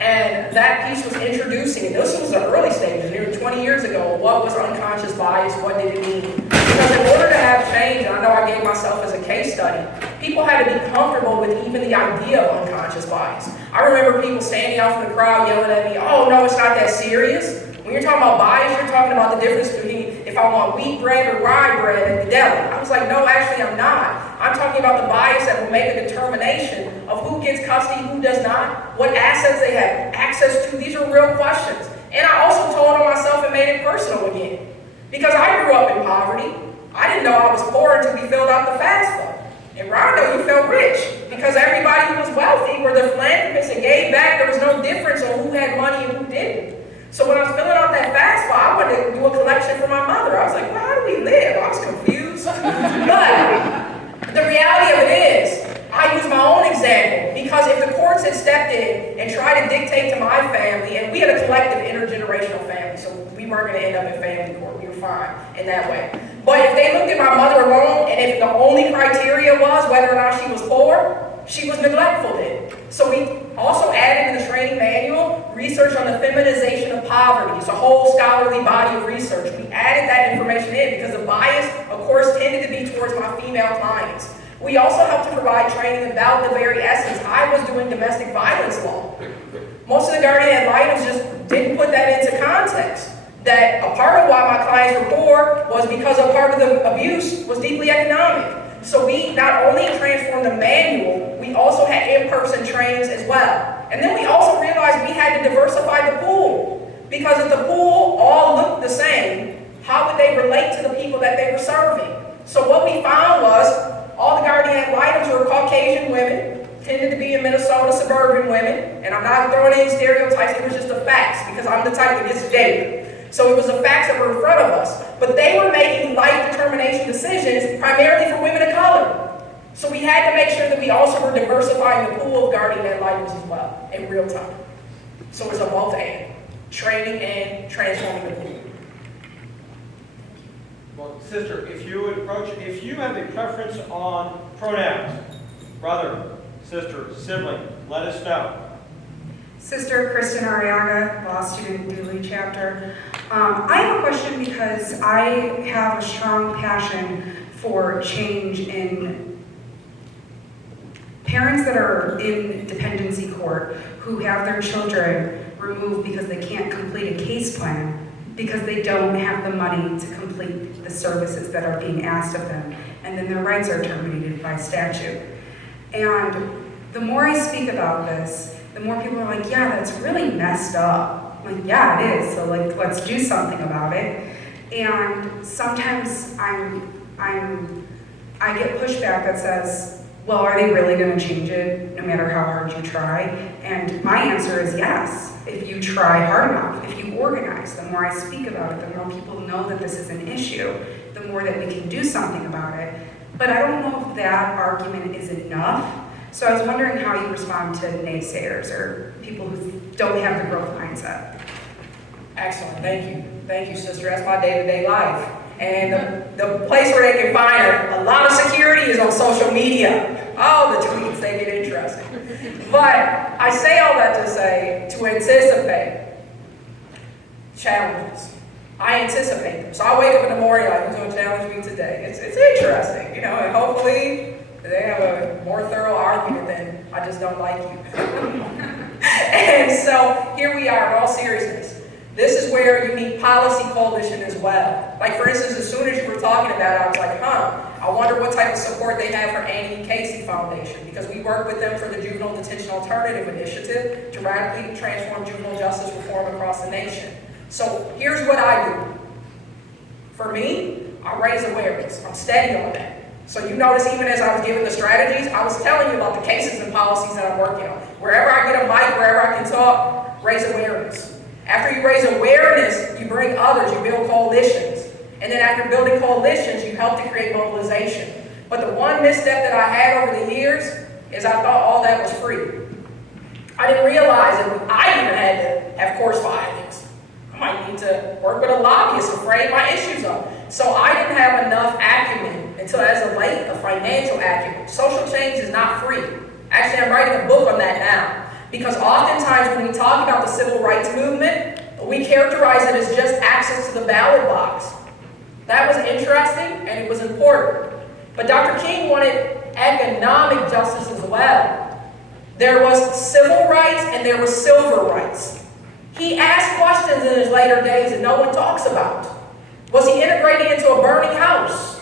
And that piece was introducing, and this was the early stages, nearly 20 years ago, what was unconscious bias, what did it mean? Because in order to have change, and I know I gave myself as a case study, people had to be comfortable with even the idea of unconscious bias. I remember people standing out from the crowd yelling at me, oh no, it's not that serious. When you're talking about bias, you're talking about the difference between if I want wheat bread or rye bread at the deli. I was like, no, actually I'm not. I'm talking about the bias that will make a determination of who gets custody, who does not, what assets they have access to. These are real questions. And I also told on myself and made it personal again. Because I grew up in poverty. I didn't know I was poor until we filled out the FAFSA. In Rondo, you felt rich because everybody who was wealthy were the philanthropists and gave back. There was no difference on who had money and who didn't. So when I was filling out that FAFSA, I wanted to do a collection for my mother. I was like, well, how do we live? I was confused. But the reality of it is, I use my own example because if the courts had stepped in and tried to dictate to my family, and we had a collective intergenerational family, so we weren't going to end up in family court. We were fine in that way. But if they looked at my mother alone, and if the only criteria was whether or not she was poor, she was neglectful then. So we also added in the training manual research on the feminization of poverty. It's a whole scholarly body of research. We added that information in because the bias, of course, tended to be towards my female clients. We also helped to provide training about the very essence. I was doing domestic violence law. Most of the guardian ad litem just didn't put that into context. That a part of why my clients were poor was because a part of the abuse was deeply economic. So we not only transformed the manual, we also had in-person trainings as well. And then we also realized we had to diversify the pool. Because if the pool all looked the same, how would they relate to the people that they were serving? So what we found was all the guardian ad litems were Caucasian women, tended to be in Minnesota, suburban women, and I'm not throwing any stereotypes, it was just the facts, because I'm the type that gets data. So it was the facts that were in front of us. But they were making life determination determination decisions, primarily for women of color. So we had to make sure that we also were diversifying the pool of guardian ad litem as well in real time. So it's a both-and, training and transforming the pool. Well, sister, if you would approach, if you have a preference on pronouns, brother, sister, sibling, let us know. Sister Kristen Arriaga, law student, Dooley chapter. I have a question because I have a strong passion for change in parents that are in dependency court who have their children removed because they can't complete a case plan because they don't have the money to complete the services that are being asked of them, and then their rights are terminated by statute. And the more I speak about this, the more people are like, yeah, that's really messed up. I'm like, yeah, it is, so like, let's do something about it. And sometimes I get pushback that says, well, are they really gonna change it no matter how hard you try? And my answer is yes, if you try hard enough, if you organize. The more I speak about it, the more people know that this is an issue, the more that we can do something about it. But I don't know if that argument is enough. So I was wondering how you respond to naysayers or people who don't have the growth mindset. Excellent, thank you. Thank you, sister, that's my day-to-day life. And the place where they can find a lot of security is on social media. Oh, the tweets, they get interesting. But I say all that to say, to anticipate challenges. I anticipate them. So I wake up in the morning like, who's going to challenge me today? It's interesting, you know, and hopefully they have a more thorough argument than I just don't like you. And so here we are, in all seriousness. This is where you need policy coalition as well. Like for instance, as soon as you were talking about it, I was like, I wonder what type of support they have for Annie Casey Foundation, because we work with them for the Juvenile Detention Alternative Initiative to radically transform juvenile justice reform across the nation. So here's what I do. For me, I raise awareness. I'm steady on that. So you notice even as I was giving the strategies, I was telling you about the cases and policies that I'm working on. Wherever I get a mic, wherever I can talk, raise awareness. After you raise awareness, you bring others, you build coalitions. And then after building coalitions, you help to create mobilization. But the one misstep that I had over the years is I thought all that was free. I didn't realize that I even had to have course filings. I might need to work with a lobbyist to frame my issues up. So I didn't have enough acumen until as of late, a financial acumen. Social change is not free. Actually, I'm writing a book on that now. Because oftentimes when we talk about the civil rights movement, we characterize it as just access to the ballot box. That was interesting and it was important. But Dr. King wanted economic justice as well. There was civil rights and there was silver rights. He asked questions in his later days that no one talks about. Was he integrated into a burning house?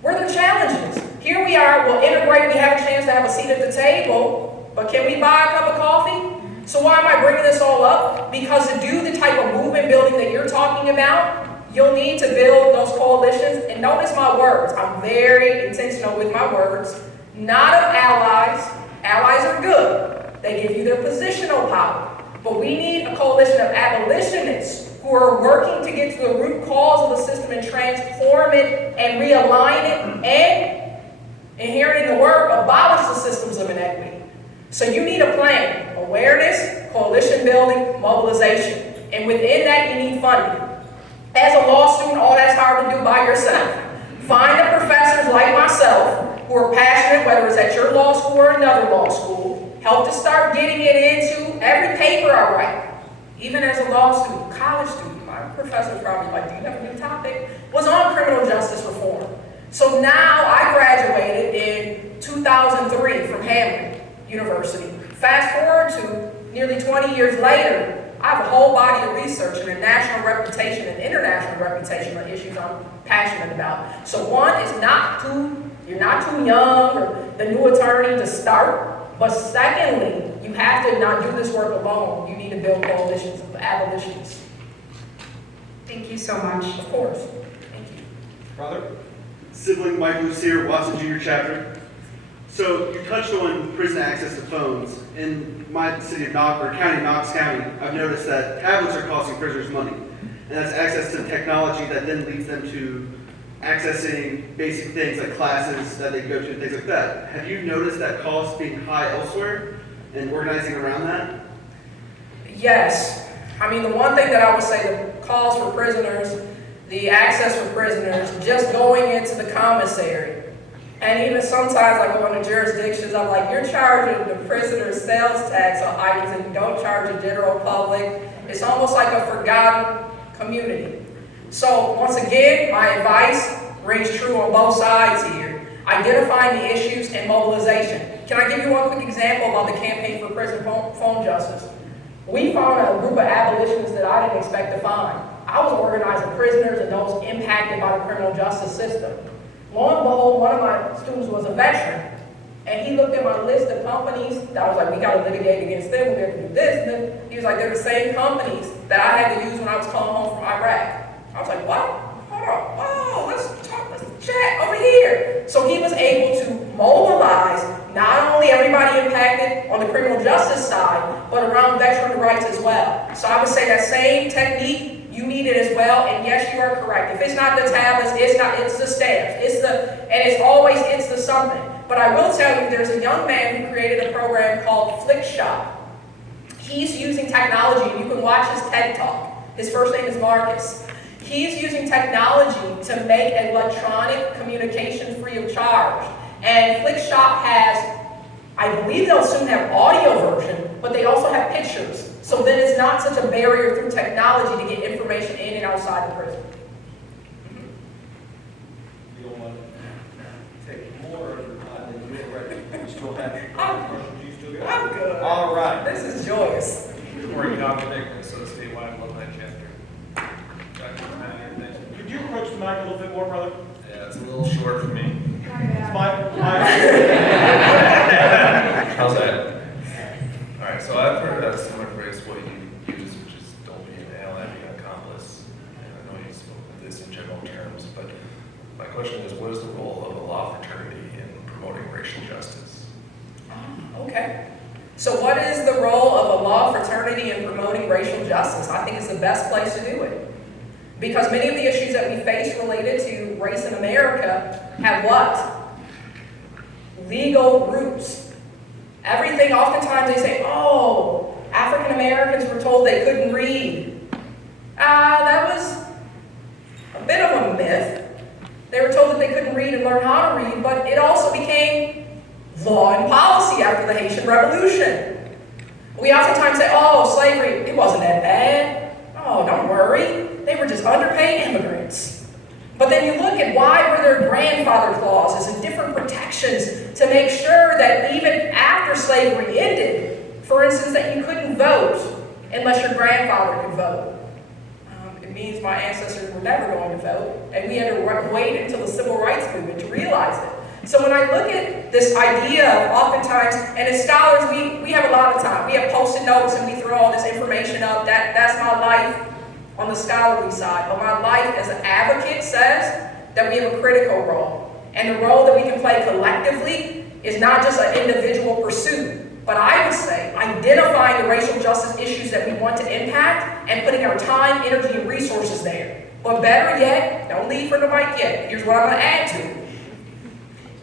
What are the challenges? Here we are, we'll integrate, we have a chance to have a seat at the table, but can we buy a cup of coffee? So why am I bringing this all up? Because to do the type of movement building that you're talking about, you'll need to build those coalitions. And notice my words. I'm very intentional with my words. Not of allies. Allies are good. They give you their positional power. But we need a coalition of abolitionists who are working to get to the root cause of the system and transform it and realign it and, inherent in the word, abolish the systems of inequity. So you need a plan. Awareness, coalition building, mobilization. And within that, you need funding. As a law student, all that's hard to do by yourself. Find the professors like myself who are passionate, whether it's at your law school or another law school. Help to start getting it into every paper I write. Even as a law student, college student, my professor's probably like, do you have a new topic? Was on criminal justice reform. So now I graduated in 2003 from Hamlin University. Fast forward to nearly 20 years later, I have a whole body of research and a national reputation and international reputation on issues I'm passionate about. So one is you're not too young or the new attorney to start, but secondly, you have to not do this work alone. You need to build coalitions of abolitionists. Thank you so much. Of course. Thank you. Brother? Sibling Mike Lucier, Watson Junior Chapter. So you touched on prison access to phones. In my city of Knox, Knox County, I've noticed that tablets are costing prisoners money. And that's access to technology that then leads them to accessing basic things like classes that they go to and things like that. Have you noticed that cost being high elsewhere and organizing around that? Yes. I mean, the one thing that I would say, the calls for prisoners, the access for prisoners, just going into the commissary. And even sometimes I go into jurisdictions, I'm like, you're charging the prisoner sales tax on items and you don't charge the general public. It's almost like a forgotten community. So once again, my advice rings true on both sides here. Identifying the issues and mobilization. Can I give you one quick example about the Campaign for Prison Phone Justice? We found a group of abolitionists that I didn't expect to find. I was organizing prisoners and those impacted by the criminal justice system. Lo and behold, one of my students was a veteran, and he looked at my list of companies that I was like, we got to litigate against them, we have to do this, and then he was like, they're the same companies that I had to use when I was coming home from Iraq. I was like, what? Hold on, whoa, let's talk, let's chat over here. So he was able to mobilize not only everybody impacted on the criminal justice side, but around veteran rights as well. So I would say that same technique, you need it as well, and yes, you are correct. If it's not the tablets, it's the stamps, it's the something. But I will tell you, there's a young man who created a program called Flick Shop. He's using technology, and you can watch his TED Talk. His first name is Marcus. He's using technology to make electronic communication free of charge. And Flick Shop has, I believe they'll soon have audio version, but they also have pictures. So then it's not such a barrier through technology to get information in and outside the prison. You don't want to take more of your time than you're ready. You still have your questions you still got? I'm good. All right. This is joyous. Good morning, Dr. Nicholas, so statewide alumni chapter. Dr. Tyner, thanks. Could you approach the mic a little bit more, brother? Yeah, it's a little short for me. Mike. How's that? All right, so I've heard a similar phrase what you use, which is don't be an ally, be an accomplice. And I know you spoke of this in general terms, but my question is, what is the role of a law fraternity in promoting racial justice? Okay. So what is the role of a law fraternity in promoting racial justice? I think it's the best place to do it. Because many of the issues that we face related to race in America have what? Legal roots. Everything, oftentimes they say, oh, African Americans were told they couldn't read. That was a bit of a myth. They were told that they couldn't read and learn how to read, but it also became law and policy after the Haitian Revolution. We oftentimes say, oh, slavery, it wasn't that bad. Oh, don't worry. They were just underpaid immigrants. But then you look at why were there grandfather clauses and different protections to make sure that even after slavery ended, for instance, that you couldn't vote unless your grandfather could vote. It means my ancestors were never going to vote, and we had to wait until the civil rights movement to realize it. So when I look at this idea of oftentimes, and as scholars, we have a lot of time. We have Post-it notes and we throw all this information up. That's my life on the scholarly side. But my life as an advocate says that we have a critical role. And the role that we can play collectively is not just an individual pursuit, but I would say identifying the racial justice issues that we want to impact and putting our time, energy, and resources there. But better yet, don't leave for the mic yet. Here's what I'm going to add to it.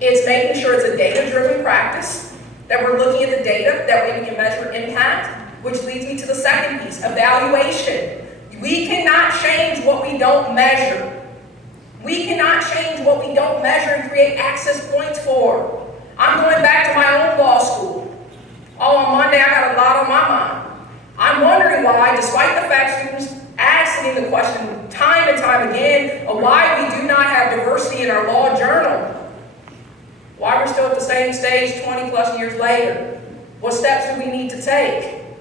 It's making sure it's a data-driven practice, that we're looking at the data, that way we can measure impact, which leads me to the second piece, evaluation. We cannot change what we don't measure. We cannot change what we don't measure and create access points for. I'm going back to my own law school. Oh, on Monday I got a lot on my mind. I'm wondering why, despite the fact students asking the question time and time again of why we do not have diversity in our law journal, why we're still at the same stage 20 plus years later. What steps do we need to take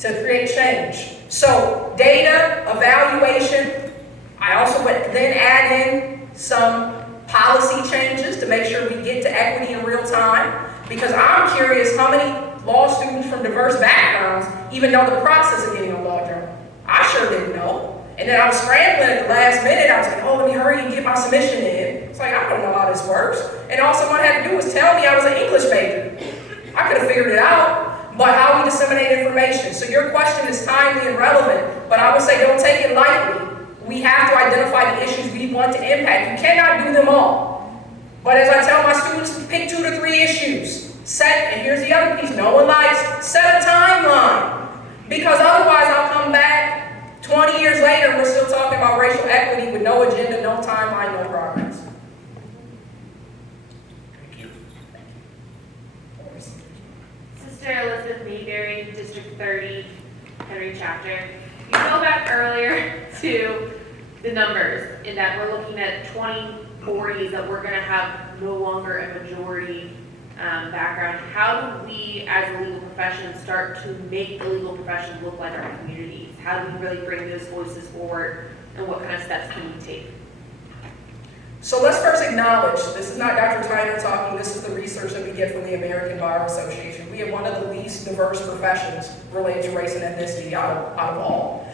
to create change? So data, evaluation. I also would then add in some policy changes to make sure we get to equity in real time. Because I'm curious how many law students from diverse backgrounds even know the process of getting a law journal. I sure didn't know. And then I was scrambling at the last minute. I was like, oh, let me hurry and get my submission in. It's like, I don't know how this works. And all someone had to do was tell me I was an English major. I could have figured it out, but how we disseminate information. So your question is timely and relevant, but I would say don't take it lightly. We have to identify the issues we want to impact. You cannot do them all. But as I tell my students, pick 2 to 3 issues. Set, and here's the other piece no one likes, set a timeline. Because otherwise I'll come back 20 years later and we're still talking about racial equity with no agenda, no timeline, no progress. Thank you. Sister Elizabeth Mayberry, District 30, Henry Chapter. You go back earlier to the numbers in that we're looking at 2040s that we're going to have no longer a majority background. How do we as a legal profession start to make the legal profession look like our communities? How do we really bring those voices forward, and what kind of steps can we take? So let's first acknowledge, this is not Dr. Tyner talking, this is the research that we get from the American Bar Association. We have one of the least diverse professions related to race and ethnicity out of all.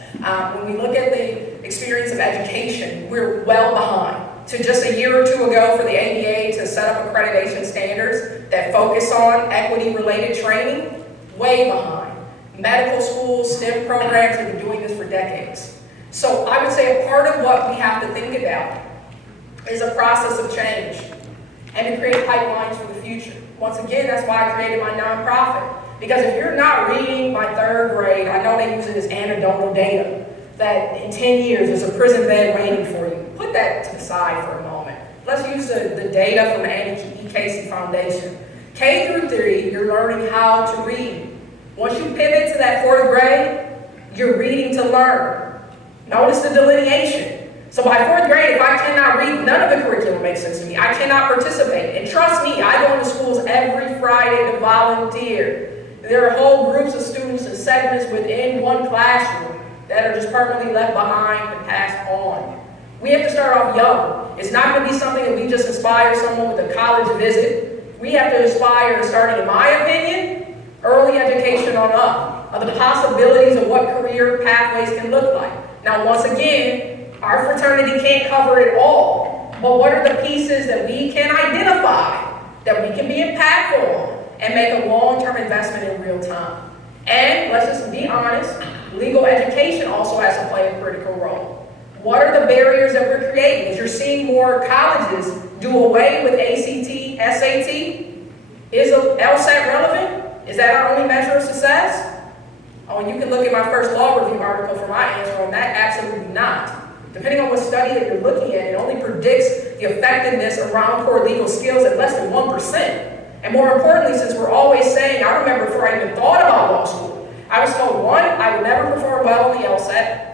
When we look at the experience of education, we're well behind. To just a year or 2 ago for the ABA to set up accreditation standards that focus on equity-related training, way behind. Medical schools, STEM programs have been doing this for decades. So I would say a part of what we have to think about is a process of change and to create pipelines for the future. Once again, that's why I created my nonprofit. Because if you're not reading my 3rd grade, I know they use it as anecdotal data, that in 10 years there's a prison bed waiting for you. Put that to the side for a moment. Let's use the data from the Annie E. Casey Foundation. K through 3, you're learning how to read. Once you pivot to that 4th grade, you're reading to learn. Notice the delineation. So by 4th grade, if I cannot read, none of the curriculum makes sense to me. I cannot participate. And trust me, I go into schools every Friday to volunteer. There are whole groups of students and segments within one classroom that are just permanently left behind and passed on. We have to start off young. It's not going to be something that we just inspire someone with a college visit. We have to aspire to starting, in my opinion, early education on up, of the possibilities of what career pathways can look like. Now, once again, our fraternity can't cover it all, but what are the pieces that we can identify, that we can be impactful on, and make a long-term investment in real time? And let's just be honest, legal education also has to play a critical role. What are the barriers that we're creating? As you're seeing more colleges do away with ACT, SAT, is LSAT relevant? Is that our only measure of success? Oh, and you can look at my first law review article for my answer on that, absolutely not. Depending on what study that you're looking at, it only predicts the effectiveness around core legal skills at less than 1%. And more importantly, since we're always saying, I remember before I even thought about law school, I was told, 1, I would never perform well on the LSAT.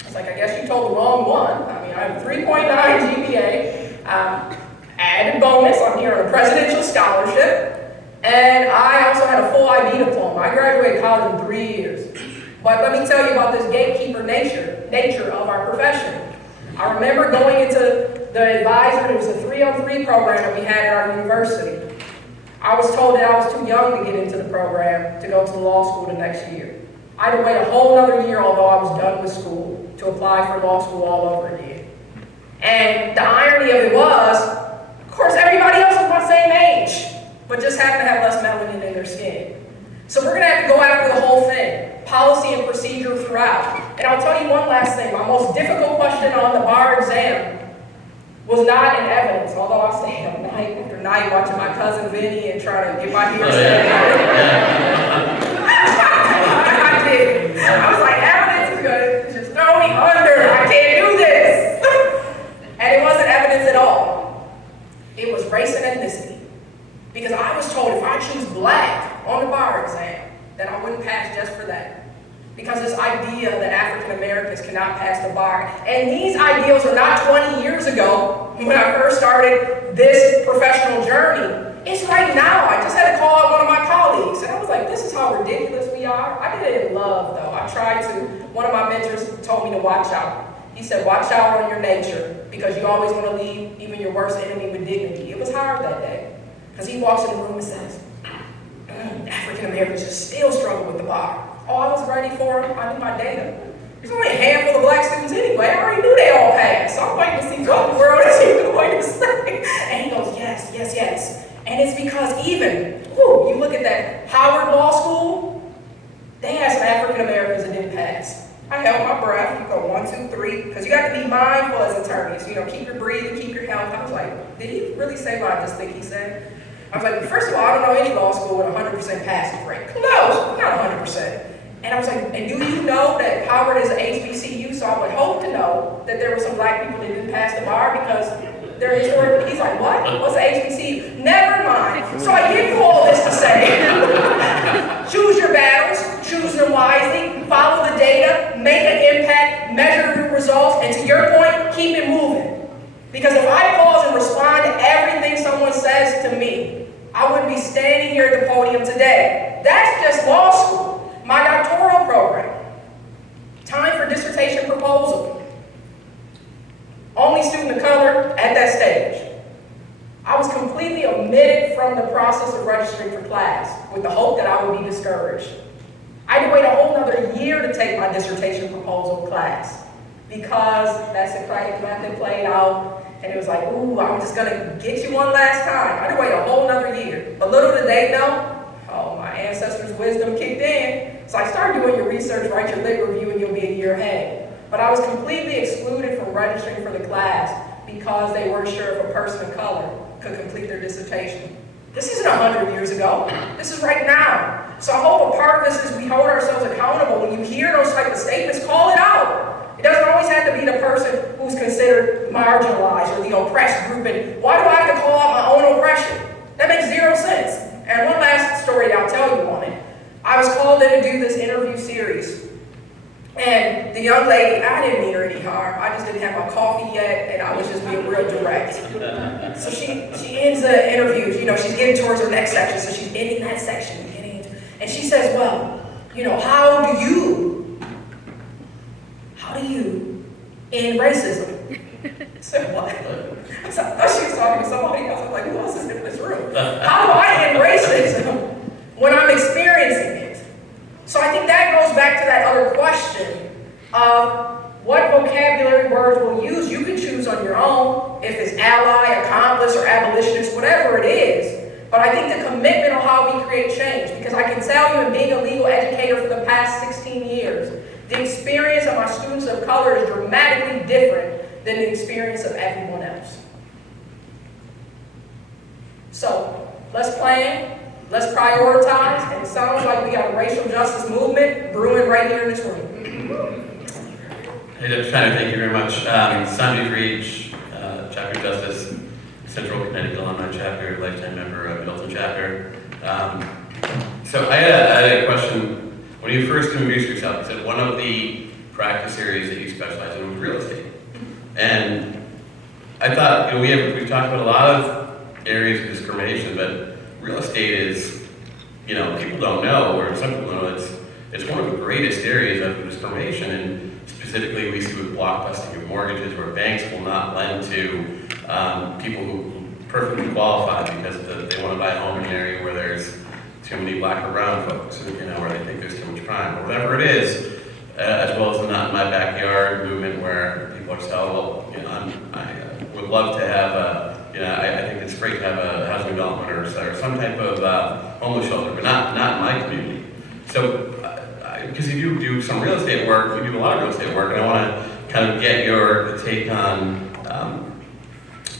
It's like, I guess you told the wrong one. I mean, I have a 3.9 GPA. Added bonus, I'm here on a presidential scholarship. And I also had a full IB diploma. I graduated college in 3 years. But let me tell you about this gatekeeper nature of our profession. I remember going into the advisor, it was a 303 program that we had at our university. I was told that I was too young to get into the program to go to law school the next year. I had to wait a whole other year, although I was done with school, to apply for law school all over again. And the irony of it was, of course, everybody else was my same age, but just happened to have less melanin in their skin. So we're going to have to go after the whole thing, policy and procedure throughout. And I'll tell you one last thing. My most difficult question on the bar exam was not in evidence, although I stayed up night after night watching my cousin Vinny and trying to get my hearsay. I did. I was like, evidence is going to just throw me under. I can't do this. And it wasn't evidence at all. It was race and ethnicity. Because I was told if I choose black on the bar exam, then I wouldn't pass just for that. Because this idea that African Americans cannot pass the bar, and these ideals are not 20 years ago when I first started this professional journey. It's right now. I just had to call out one of my colleagues, and I was like, this is how ridiculous we are. I did it in love, though. I tried to. One of my mentors told me to watch out. He said, watch out on your nature, because you always want to leave even your worst enemy with dignity. It was hard that day. Because he walks in the room and says, African Americans just still struggle with the bar. Oh, I was ready for him. I knew my data. There's only a handful of black students anyway. I already knew they all passed. So I'm waiting to see what the world is even going to say. And he goes, yes, yes, yes. And it's because even, you look at that Howard Law School, they had some African Americans that didn't pass. I held my breath. You go 1, 2, 3, because you got to be mindful as attorneys. You know, keep your breathing, keep your health. I was like, did he really say what I just think he said? I was like, first of all, I don't know any law school with 100% passing rate. Close, not 100%. And I was like, and do you know that Howard is an HBCU? So I would hope to know that there were some black people that didn't pass the bar because they're historically. He's like, what? What's an HBCU? Never mind. So I give you all this to say, choose your battles, choose them wisely, follow the data, make an impact, measure your results, and to your point, keep it moving. Because if I pause and respond to everything someone says to me, I wouldn't be standing here at the podium today. That's just law school. My doctoral program, time for dissertation proposal. Only student of color at that stage. I was completely omitted from the process of registering for class with the hope that I would be discouraged. I had to wait a whole other year to take my dissertation proposal class because that Socratic method played out and it was like, ooh, I'm just gonna get you one last time. I had to wait a whole other year. But little did they know, oh, my ancestors' wisdom kicked in. So I started doing your research, write your lit review, and you'll be a year ahead. But I was completely excluded from registering for the class because they weren't sure if a person of color could complete their dissertation. This isn't 100 years ago. This is right now. So I hope a part of this is we hold ourselves accountable. When you hear those type of statements, call it out. It doesn't always have to be the person who's considered marginalized or the oppressed group. And why do I have to call out my own oppression? That makes zero sense. And one last story that I'll tell you on it. I was called in to do this interview series. And the young lady, I didn't mean her any harm. I just didn't have my coffee yet, and I was just being real direct. So she ends the interview. You know, she's getting towards her next section, so she's ending that section, and she says, well, you know, how do you end racism? I said, what? I thought she was talking to somebody else. I'm like, who else is in this room? How do I end racism when I'm experiencing it? So I think that goes back to that other question of what vocabulary words we'll use. You can choose on your own if it's ally, accomplice, or abolitionist, whatever it is. But I think the commitment on how we create change, because I can tell you in being a legal educator for the past 16 years, the experience of my students of color is dramatically different than the experience of everyone else. So let's plan. Let's prioritize, and it sounds like we got a racial justice movement brewing right here in this room. Hey, Dr. Tyner, thank you very much. Sanjay Reach, Chapter Justice, Central Connecticut Alumni Chapter, lifetime member of Milton Chapter. So I had a question. When you first introduced yourself, you said one of the practice areas that you specialize in was real estate. And I thought, you know, we've talked about a lot of areas of discrimination, but real estate is, you know, people don't know, or some people know, it's one of the greatest areas of discrimination, and specifically we see with block busting of mortgages where banks will not lend to people who perfectly qualify because they want to buy a home in an area where there's too many black or brown folks, you know, where they think there's too much crime, or whatever it is, as well as the not in my backyard movement where people are saying, oh, well, you know, I would love to have you know, I think it's great to have a housing development or some type of homeless shelter, but not in my community. So, because you do some real estate work, you do a lot of real estate work, and I want to kind of get your take on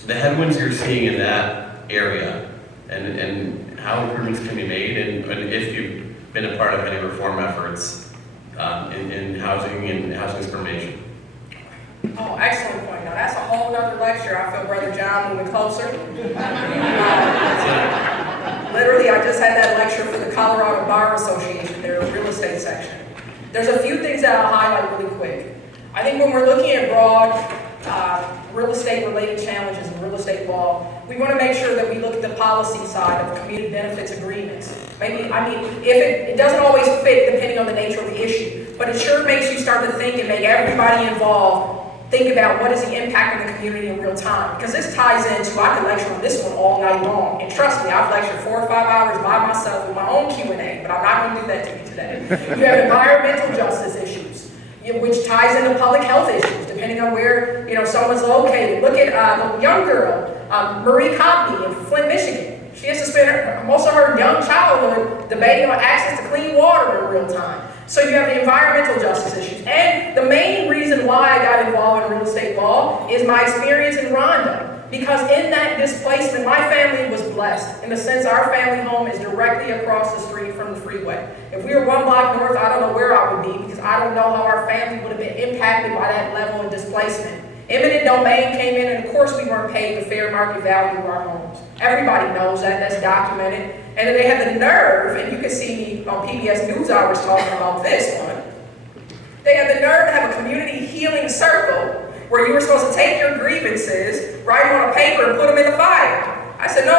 the headwinds you're seeing in that area, and how improvements can be made, and if you've been a part of any reform efforts in housing and housing discrimination. Oh, excellent point. Now that's a whole other lecture. I feel Brother John moving closer. Literally, I just had that lecture for the Colorado Bar Association, their real estate section. There's a few things that I'll highlight really quick. I think when we're looking at broad real estate related challenges in real estate law, we want to make sure that we look at the policy side of community benefits agreements. Maybe, I mean, if it doesn't always fit depending on the nature of the issue, but it sure makes you start to think and make everybody involved think about what is the impact on the community in real time. Because this ties into, I could lecture on this one all night long. And trust me, I've lectured 4 or 5 hours by myself with my own Q&A, but I'm not going to do that to you today. You have environmental justice issues, which ties into public health issues, depending on where someone's located. Look at the young girl, Marie Copney in Flint, Michigan. She has to spend most of her young childhood debating on access to clean water in real time. So you have the environmental justice issues. And the main reason why I got involved in real estate law is my experience in Rhonda. Because in that displacement, my family was blessed in the sense our family home is directly across the street from the freeway. If we were 1 block north, I don't know where I would be because I don't know how our family would have been impacted by that level of displacement. Eminent domain came in, and of course we weren't paid the fair market value of our homes. Everybody knows that, that's documented. And then they had the nerve, and you can see me on PBS NewsHours talking about this one. They had the nerve to have a community healing circle where you were supposed to take your grievances, write them on a paper, and put them in the fire. I said, no.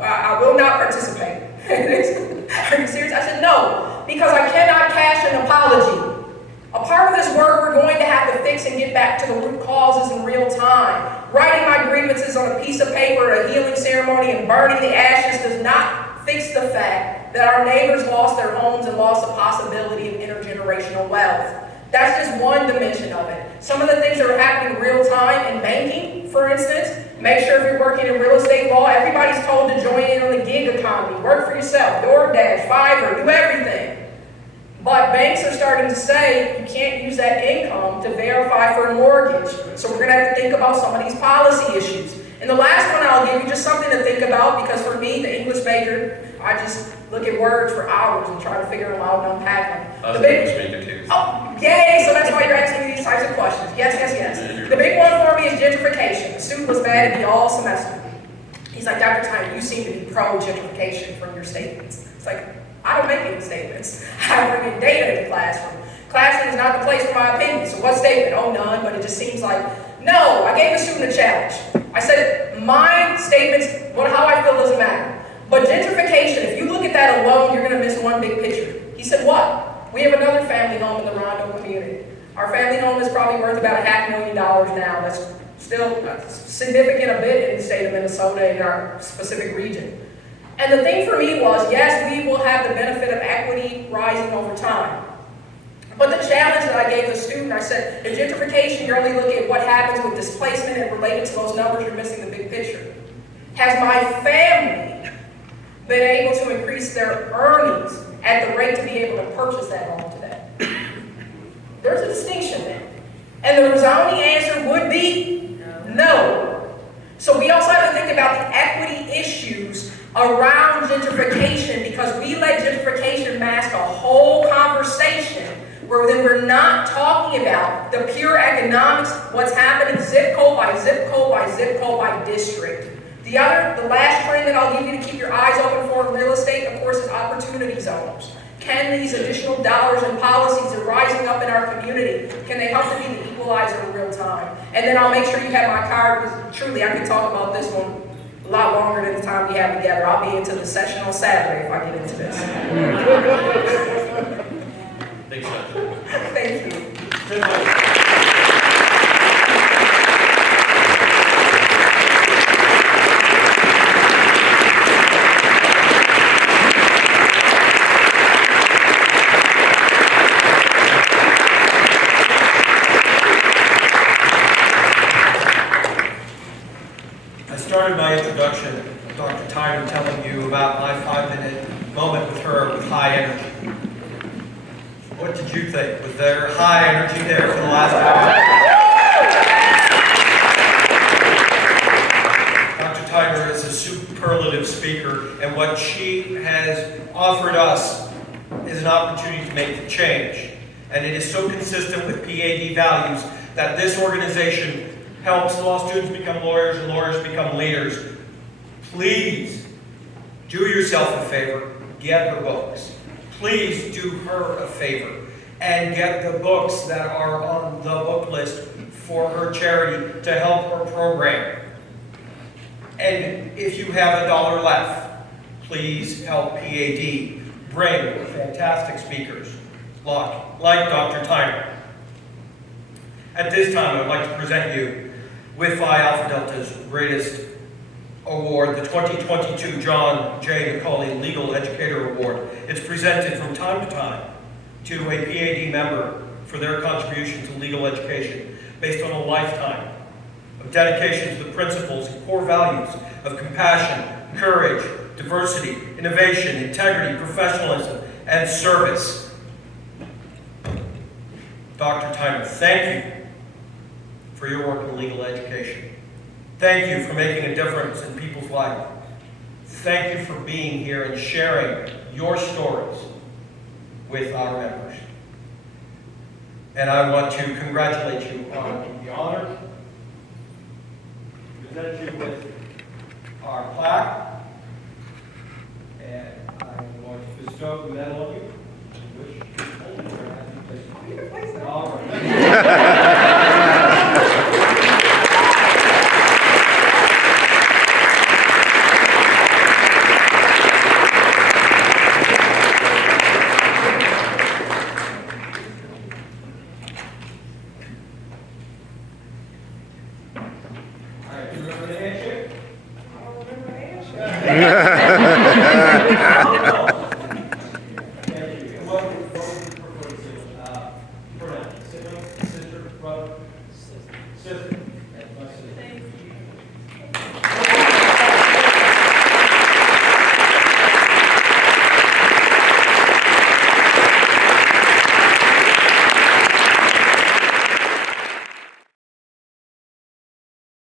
I will not participate. Are you serious? I said, no, because I cannot cash an apology. A part of this work, we're going to have to fix and get back to the root causes in real time. Writing my grievances on a piece of paper, a healing ceremony, and burning the ashes does not fix the fact that our neighbors lost their homes and lost the possibility of intergenerational wealth. That's just one dimension of it. Some of the things that are happening in real time in banking, for instance, make sure if you're working in real estate law, everybody's told to join in on the gig economy, work for yourself, DoorDash, Fiverr, do everything. But banks are starting to say you can't use that income to verify for a mortgage. So we're going to have to think about some of these policy issues. And the last one I'll give you just something to think about, because for me, the English major, I just look at words for hours and try to figure them out and unpack them. I was an English major too. Oh, yay! So that's why you're asking me these types of questions. Yes. The big one for me is gentrification. The student was mad at me all semester. He's like, Dr. Tyner, you seem to be pro-gentrification from your statements. It's like, I don't make any statements. I bring in data in the classroom. Classroom is not the place for my opinion. So what statement? Oh, none, but it just seems like, no, I gave the student a challenge. I said, my statements, how I feel doesn't matter. But gentrification, if you look at that alone, you're going to miss one big picture. He said, what? We have another family home in the Rondo community. Our family home is probably worth about $500,000 now. That's still significant a bit in the state of Minnesota in our specific region. And the thing for me was, yes, we will have the benefit of equity rising over time. But the challenge that I gave the student, I said, in gentrification, you're only looking at what happens with displacement, and related to those numbers, you're missing the big picture. Has my family been able to increase their earnings at the rate to be able to purchase that home today? There's a distinction there. And the resounding answer would be no. So we also have to think about the equity issues around gentrification, because we let gentrification mask a whole conversation where then we're not talking about the pure economics, what's happening zip code by zip code by zip code by district. The last trend that I'll give you to keep your eyes open for in real estate, of course, is opportunity zones. Can these additional dollars and policies that are rising up in our community, can they help to be the equalizer in real time? And then I'll make sure you have my card, because truly I could talk about this one a lot longer than the time we have together. I'll be into the session on Saturday if I get into this. Thanks, Dr. Thank you. I started my introduction, Dr. Tyner, telling you about my 5-minute moment with her with high energy. What did you think? Was there high energy there for the last hour? Dr. Tyner is a superlative speaker, and what she has offered us is an opportunity to make the change. And it is so consistent with P.A.D. values that this organization helps law students become lawyers and lawyers become leaders. Please do yourself a favor, get her books. Please do her a favor and get the books that are on the book list for her charity to help her program. And if you have $1 left, please help P.A.D. bring fantastic speakers like Dr. Tyner. At this time, I'd like to present you with Phi Alpha Delta's greatest award, the 2022 John J. McCauley Legal Educator Award. It's presented from time to time to a P.A.D. member for their contribution to legal education based on a lifetime of dedication to the principles and core values of compassion, courage, diversity, innovation, integrity, professionalism, and service. Dr. Tyner, thank you for your work in legal education. Thank you for making a difference in people's lives. Thank you for being here and sharing your stories with our members. And I want to congratulate you on the honor, present you with our plaque, and I'm going to bestow the medal on you, which is only where I have to place it. You can place it. All right. All right, you remember the handshake?